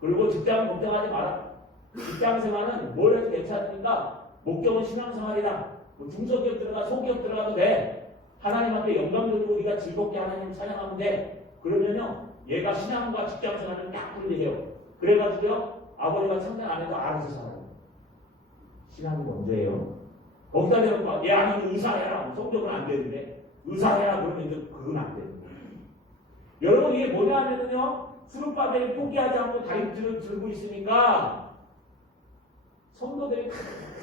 그리고 직장은 걱정하지 마라. 직장생활은 뭘 해도 괜찮으니까 목적은 신앙생활이다. 뭐 중소기업 들어가 소기업 들어가도 돼. 하나님 앞에 영광 돌리고 우리가 즐겁게 하나님 찬양하면 돼. 그러면요 얘가 신앙과 직장생활을 딱 분리해요. 그래가지고요 아버지가 상관 안 해도 알아서 살아요. 신앙이 먼저예요. 거기다 대고 얘 아니면 의사해라. 성적은 안 되는데 의사해라 그러면 이제 그건 안 돼요. 여러분 이게 뭐냐 하면은요 수룹바벨이 포기하지 않고 다림줄을 들고 있으니까 성도들이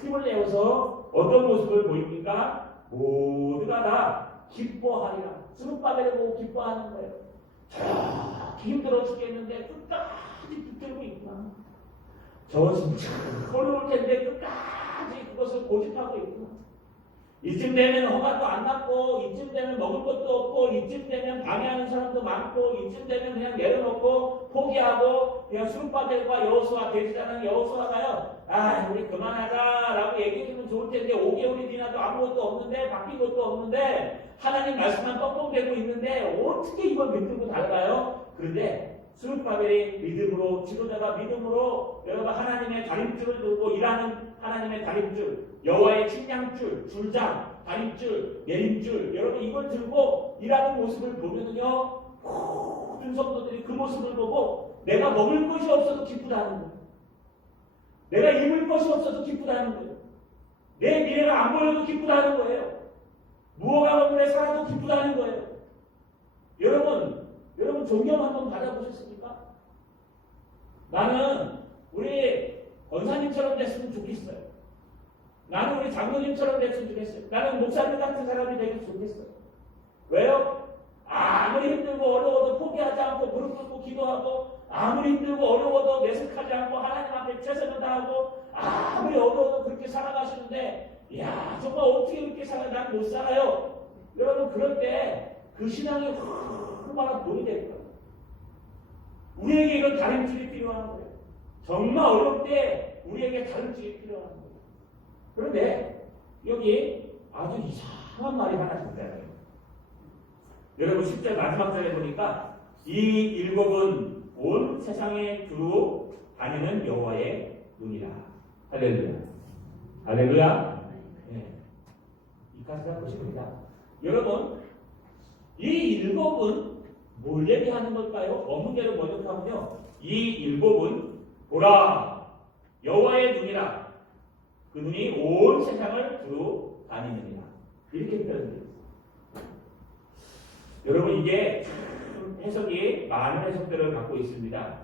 힘을 내어서 어떤 모습을 보입니까? 모두가 다 기뻐하리라. 수룹바벨을 보고 기뻐하는 거예요. 저렇게 힘들어 죽겠는데 끝까지 붙들고 있구나. 저 진짜 어려울 텐데 끝까지 그것을 고집하고 있구나. 이쯤 되면 허가도 안 났고 이쯤 되면 먹을 것도 없고 이쯤 되면 방해하는 사람도 많고 이쯤 되면 그냥 내려놓고 포기하고 그냥 수룹바벨과 여호수아 대지자는 여호수아가요 우리 그만하자라고 얘기해주면 좋을 텐데 5개월이 지나도 아무것도 없는데 바뀐 것도 없는데 하나님 말씀만 뻥뻥대고 있는데 어떻게 이걸 믿고 달가요? 그런데 수룹바벨이 믿음으로 지도자가 믿음으로 여러분 하나님의 다림줄을 들고 일하는 하나님의 다림줄 여호와의 측량줄, 줄장, 다림줄, 내림줄 여러분 이걸 들고 일하는 모습을 보면은요 모든 성도들이 그 모습을 보고 내가 먹을 것이 없어도 기쁘다는 거예요. 내가 입을 것이 없어도 기쁘다는 거예요. 내 미래가 안 보여도 기쁘다는 거예요. 무허가 건물에 살아도 기쁘다는 거예요. 여러분 존경 한번 받아보셨습니까? 나는 우리 권사님처럼 됐으면 좋겠어요. 나는 우리 장로님처럼 됐으면 좋겠어요. 나는 목사님 같은 사람이 되면 좋겠어요. 왜요? 아무리 힘들고 어려워도 포기하지 않고 무릎 꿇고 기도하고, 아무리 힘들고 어려워도 내색하지 않고 하나님 앞에 최선을 다하고, 아무리 어려워도 그렇게 살아가시는데, 이야 정말 어떻게 그렇게 살아? 난 못 살아요. 여러분 그럴 때 그 신앙이 얼마나 돈이 될까요? 우리에게 이런 다림질이 필요한 거예요. 정말 어려울 때 우리에게 다림질이 필요한 거예요. 그런데 여기 아주 이상한 말이 하나 있잖아요. 여러분 10절 마지막 절에 보니까 이 일곱은 온 세상에 두루 다니는 여호와의 눈이라. 할렐루야. 할렐루야. 네. 이까지 다 보십니다. 여러분 이 일곱은 뭘 얘기하는 걸까요? 어문대로 번역하면요. 이 일곱은 보라 여호와의 눈이라. 그 눈이 온 세상을 두루 다니느니라. 이렇게 표현되어 있습니다. 여러분 이게 해석이 많은 해석들을 갖고 있습니다.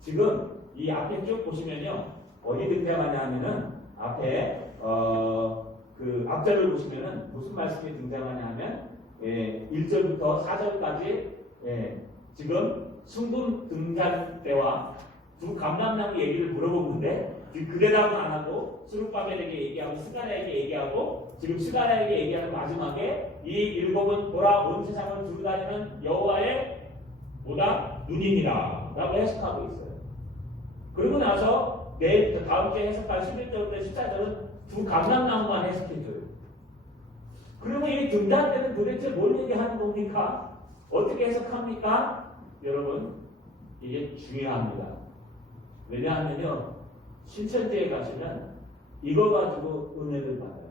지금 이 앞에 쭉 보시면요. 어디 등장하냐 하면은 앞에 그 앞절을 보시면은 무슨 말씀이 등장하냐 하면 1절부터 4절까지 지금 순금 등잔 때와 두 감람나무 얘기를 물어보는데 그 대답은 안 하고 스룹바벨에게 얘기하고 스가랴에게 얘기하고 지금 스가랴에게 얘기하는 마지막에 이 일곱은 보라 온 세상을 두루 다니는 여호와의 보다 눈이니라 라고 해석하고 있어요. 그리고 나서 내일 다음 주에 해석할 11절부터 14절은 두 감람나무만 해석해줘요. 그러면 이 등잔 때는 도대체 뭘 얘기하는 겁니까? 어떻게 해석합니까? 여러분 이게 중요합니다. 왜냐하면요 신천지에 가시면 이거 가지고 은혜를 받아요.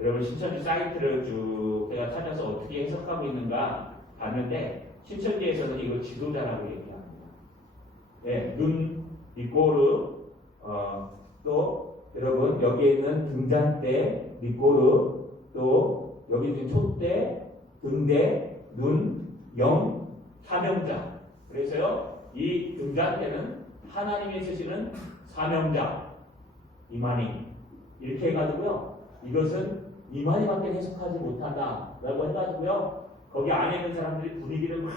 여러분 신천지 사이트를 쭉 제가 찾아서 어떻게 해석하고 있는가 봤는데 신천지에서는 이걸 지도자라고 얘기합니다. 네, 눈, 니꼬르, 또 여러분 여기에 있는 등잔대, 니꼬르, 또 여기 있는 촛대, 등대, 눈, 영, 사명자. 그래서요 이 등잔대는 하나님이 쓰시는 사명자 이만희 이렇게 해가지고요 이것은 이만희밖에 해석하지 못한다라고 해가지고요 거기 안에 있는 사람들이 분위기를 막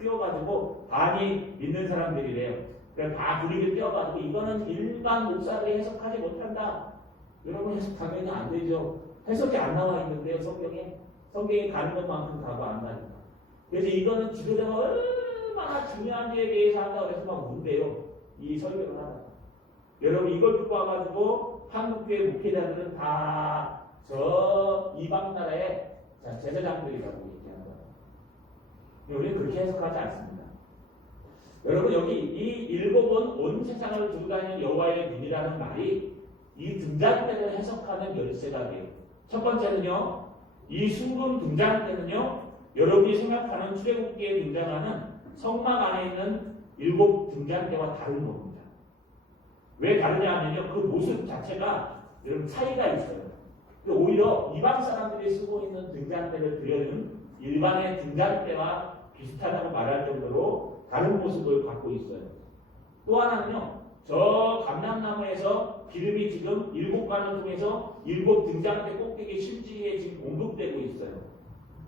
띄워가지고 반이 믿는 사람들이래요. 그래서 다 분위기를 띄워가지고 이거는 일반 목사들이 해석하지 못한다. 여러분 해석 당연히 안 되죠. 해석이 안 나와 있는데요 성경에 가는 것만큼 가고 안 가니까. 그래서 이거는 지도자가 얼마나 중요한지에 대해서 한다고 해서 막 문대요. 이 설교를 하다가 여러분 이걸 듣고 와가지고 한국교회 목회자들은 다 저 이방 나라의 제사장들이라고 얘기하는 거예요. 우리는 그렇게 해석하지 않습니다. 여러분 여기 이 일곱은 온 세상을 두루 다니는 여호와의 눈이라는 말이 이 등잔대를 해석하는 열쇠가 돼요. 첫 번째는요 이 순금 등잔대는요 여러분이 생각하는 출애굽기에 등장하는 성막 안에 있는 일곱 등잔대와 다른 겁니다. 왜 다르냐 하면요 그 모습 자체가 여러분 차이가 있어요. 오히려 이방 사람들이 쓰고 있는 등잔대를 그려는 일반의 등잔대와 비슷하다고 말할 정도로 다른 모습을 갖고 있어요. 또 하나는요 저 감람나무에서 기름이 지금 일곱 관을 통해서 일곱 등잔대 꼭대기 실지에 지금 공급되고 있어요.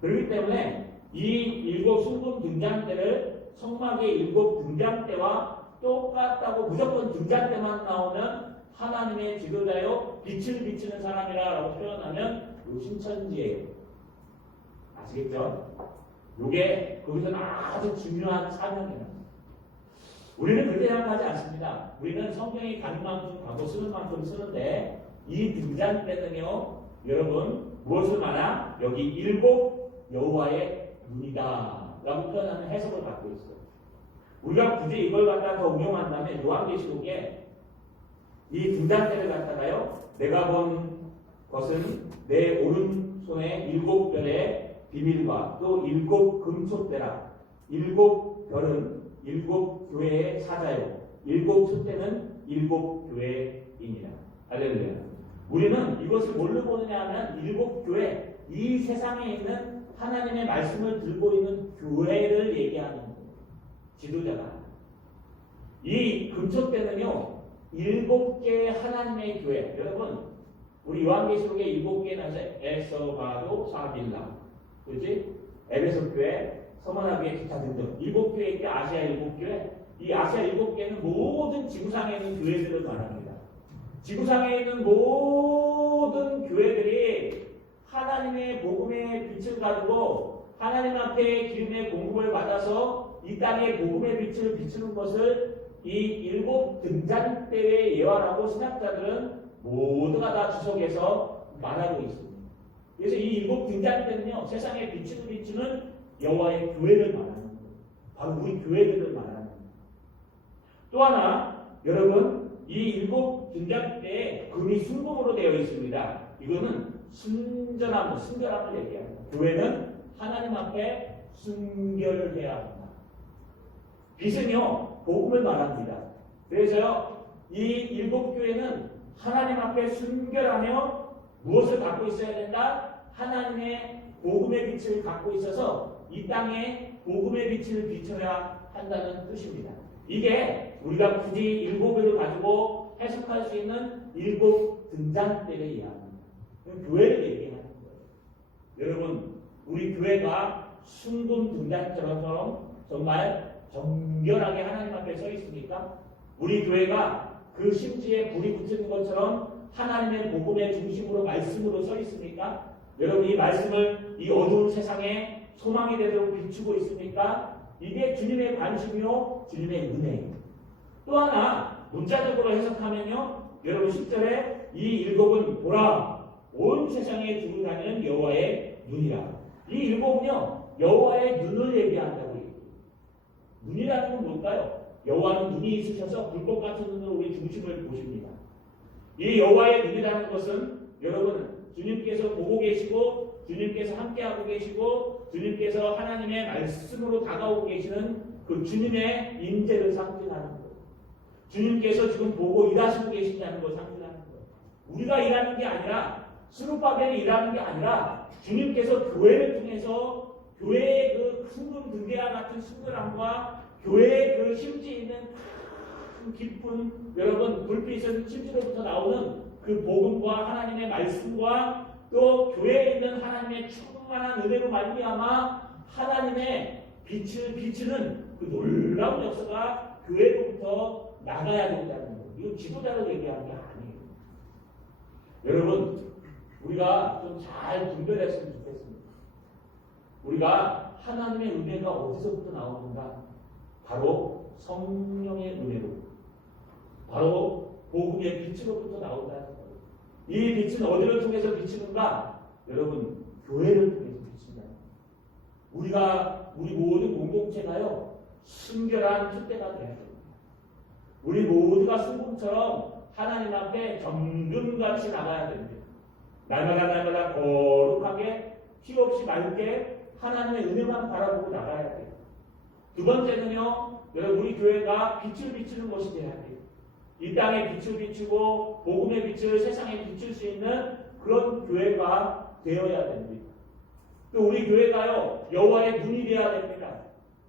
그렇기 때문에 이 일곱 순금 등잔대를 성막의 일곱 등잔대와 똑같다고 무조건 등잔대만 나오면 하나님의 지도자요 빛을 비치는 사람이라고 표현하면 요 신천지예요. 아시겠죠? 요게 거기서는 아주 중요한 사명이에요. 우리는 그렇게 생각하지 않습니다. 우리는 성경이 가는 만큼 가고 쓰는 만큼 쓰는데 이 등잔대는요 여러분 무엇을 말하나 여기 일곱 여호와의 눈이다 라고 표현하는 해석을 갖고 있어요. 우리가 굳이 이걸 갖다가 더 응용한다면 요한계시록에 이 등잔대를 갖다가요 내가 본 것은 내 오른손에 일곱 별의 비밀과 또 일곱 금촛대라. 일곱 별은 일곱 교회의 사자요 일곱 촛대는 일곱 교회이니라. 할렐루야. 우리는 이것을 뭘로 보느냐 하면 일곱 교회, 이 세상에 있는 하나님의 말씀을 들고 있는 교회를 얘기하는 거예요. 지도자가. 이 금초 때는요, 일곱 개의 하나님의 교회. 여러분, 우리 요한계시록에 일곱 개 나서 에서, 바도, 사빌라, 그렇지? 에베소 교회, 서머나 교회, 기타 등등. 일곱 교회 있고 아시아 일곱 교회. 이 아시아 일곱 개는 모든 지구상에 있는 교회들을 말합니다. 지구상에 있는 모든 교회들이 하나님의 복음의 빛을 가지고 하나님 앞에 기름의 공급을 받아서 이 땅에 복음의 빛을 비추는 것을 이 일곱 등잔대의 예화라고 신학자들은 모두가 다 주석해서 말하고 있습니다. 그래서 이 일곱 등잔대는요, 세상에 비추는 여호와의 교회를 말하는 거예요. 바로 우리 교회들을 말하는 거예요. 또 하나, 여러분, 이 일곱 등잔대에 금이 순금으로 되어 있습니다. 이거는 순결함을 얘기합니다. 교회는 하나님 앞에 순결해야 합니다. 빛은요, 복음을 말합니다. 그래서요, 이 일곱 교회는 하나님 앞에 순결하며 무엇을 갖고 있어야 된다? 하나님의 복음의 빛을 갖고 있어서 이 땅에 복음의 빛을 비춰야 한다는 뜻입니다. 이게 우리가 굳이 일곱을 가지고 해석할 수 있는 일곱 등잔대를 이해합니다. 교회를 얘기하는 거예요. 여러분, 우리 교회가 순금 등잔처럼 정말 정결하게 하나님 앞에 서 있습니까? 우리 교회가 그 심지에 불이 붙는 것처럼 하나님의 복음의 중심으로 말씀으로 서 있습니까? 여러분, 이 말씀을 이 어두운 세상에 소망이 되도록 비추고 있습니까? 이게 주님의 관심이요, 주님의 은혜예요. 또 하나 문자적으로 해석하면요, 여러분 10절에 이 일곱은 보라, 온 세상에 두루 다니는 여호와의 눈이라. 이 일곱은요, 여호와의 눈을 얘기한다고 얘기해요. 눈이라는 건 뭘까요? 여호와는 눈이 있으셔서 불꽃 같은 눈으로 우리 중심을 보십니다. 이 여호와의 눈이라는 것은 여러분, 주님께서 보고 계시고 주님께서 함께하고 계시고 주님께서 하나님의 말씀으로 다가오고 계시는 그 주님의 임재를 상징하는 거예요. 주님께서 지금 보고 일하시고 계신다는 걸 상징하는 거예요. 우리가 일하는 게 아니라, 스룹바벨이 일하는 게 아니라 주님께서 교회를 통해서 교회의 그 순금 등대와 같은 순결함과 교회의 그 심지 있는 큰 깊은, 여러분, 불빛은 심지로부터 나오는 그 복음과 하나님의 말씀과 또 교회에 있는 하나님의 충만한 은혜로 말미암아 하나님의 빛을 비추는 그 놀라운 역사가 교회로부터 나가야 된다는 거예요. 이건 지도자로 얘기하는 게 아니에요. 여러분, 우리가 좀 잘 분별했으면 좋겠습니다. 우리가 하나님의 은혜가 어디서부터 나오는가? 바로 성령의 은혜로, 바로 복음의 빛으로부터 나온다는 거예요. 이 빛은 어디를 통해서 비치는가? 여러분, 교회를 통해서 비친다. 우리 모든 공동체가요, 순결한 촛대가 되어야 됩니다. 우리 모두가 순금처럼 하나님 앞에 정금같이 나가야 됩니다. 날마다 거룩하게 피 없이 맑게 하나님의 은혜만 바라보고 나가야 돼요. 두 번째는요, 여러분, 우리 교회가 빛을 비추는 것이 되어야 돼요. 이 땅에 빛을 비추고 복음의 빛을 세상에 비출 수 있는 그런 교회가 되어야 됩니다. 또 우리 교회가요, 여호와의 눈이 되어야 됩니다.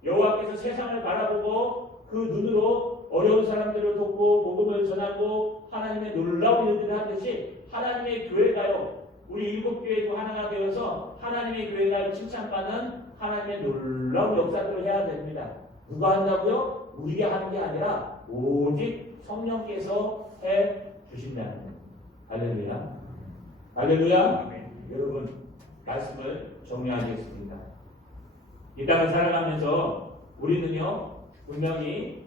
여호와께서 세상을 바라보고 그 눈으로 어려운 사람들을 돕고 복음을 전하고 하나님의 놀라운 일들을 하듯이 하나님의 교회가요, 우리 일곱 교회 중 하나가 되어서 하나님의 교회가 칭찬받는 하나님의 놀라운 역사들을 해야 됩니다. 누가 한다고요? 우리가 하는 게 아니라 오직 성령께서 해 주신다는 거예요. 할렐루야. 할렐루야. 여러분, 말씀을 정리하겠습니다. 이 땅을 살아가면서 우리는요, 분명히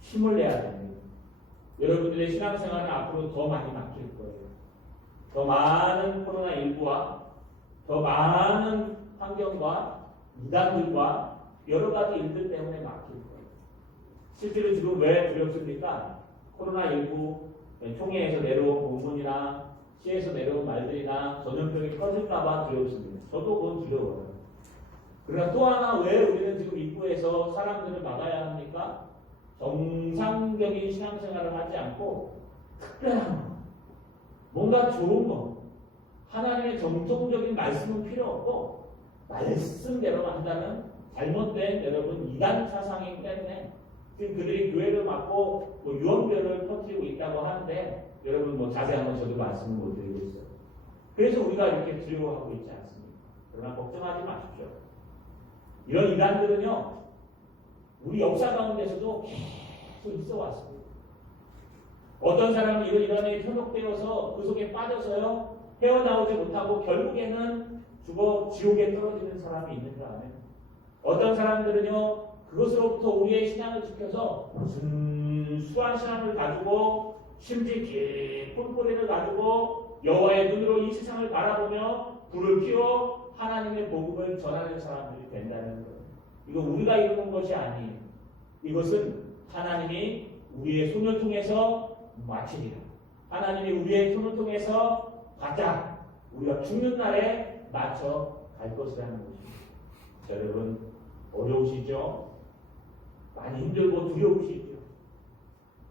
힘을 내야 됩니다. 여러분들의 신앙생활은 앞으로 더 많이 막힐 거예요. 더 많은 코로나19와 더 많은 환경과 이단들과 여러 가지 일들 때문에 막힐 거예요. 실제로 지금 왜 두렵습니까? 코로나19 총회에서 내려온 공문이나 시에서 내려온 말들이나 전염병이 터질까봐 두렵습니다. 저도 그건 두려워요. 그러나 또 하나 왜 우리는 지금 입구에서 사람들을 막아야 합니까? 정상적인 신앙생활을 하지 않고 특별한 것, 뭔가 좋은 거, 하나님의 정통적인 말씀은 필요 없고 말씀대로만 한다는 잘못된 여러분 이단 사상이기 때문에 지금 그들이 교회를 맡고 뭐 유언교를 퍼뜨리고 있다고 하는데 여러분 뭐 자세한 건 저도 말씀을 못 드리고 있어요. 그래서 우리가 이렇게 두려워하고 있지 않습니까? 그러나 걱정하지 마십시오. 이런 이단들은요 우리 역사 가운데서도 계속 있어 왔습니다. 어떤 사람은 이런 이단에 현혹되어서 그 속에 빠져서요 헤어나오지 못하고 결국에는 죽어 지옥에 떨어지는 사람이 있는 거 아니에요? 어떤 사람들은요 그것으로부터 우리의 신앙을 지켜서 무슨 수한 신앙을 가지고 심지 깊은 뿌리를 가지고 여호와의 눈으로 이 세상을 바라보며 불을 피워 하나님의 복음을 전하는 사람들이 된다는 거예요. 이거 우리가 이루는 것이 아니에요. 이것은 하나님이 우리의 손을 통해서 마치리라. 하나님이 우리의 손을 통해서 가자. 우리가 죽는 날에 맞춰 갈 것이라는 것입니다. 여러분 어려우시죠? 많이 힘들고 두려우시죠?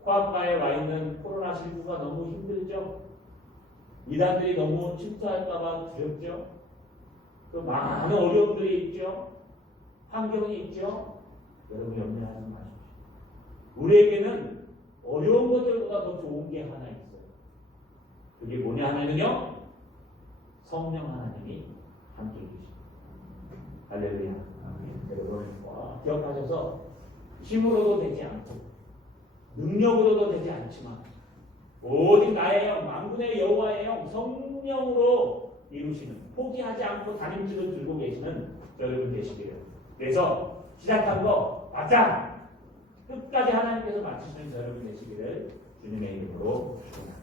코앞가에 와 있는 코로나19가 너무 힘들죠? 이단들이 너무 침투할까봐 두렵죠? 그 많은 어려움들이 있죠? 환경이 있죠? 여러분 염려하지 마십시오. 우리에게는 어려운 것들보다 더 좋은 게 하나 있어요. 그게 뭐냐 하면요 성령 하나님이 함께 계십니다. 할렐루야. 여러분 기억하셔서 힘으로도 되지 않고 능력으로도 되지 않지만 오직 나의 영 만군의 여호와의 영 성령으로 이루시는 포기하지 않고 다림질을 들고 계시는 여러분 되시기를. 그래서 시작한 거 맞자 끝까지 하나님께서 마치시는 여러분 되시기를 주님의 이름으로 축원합니다.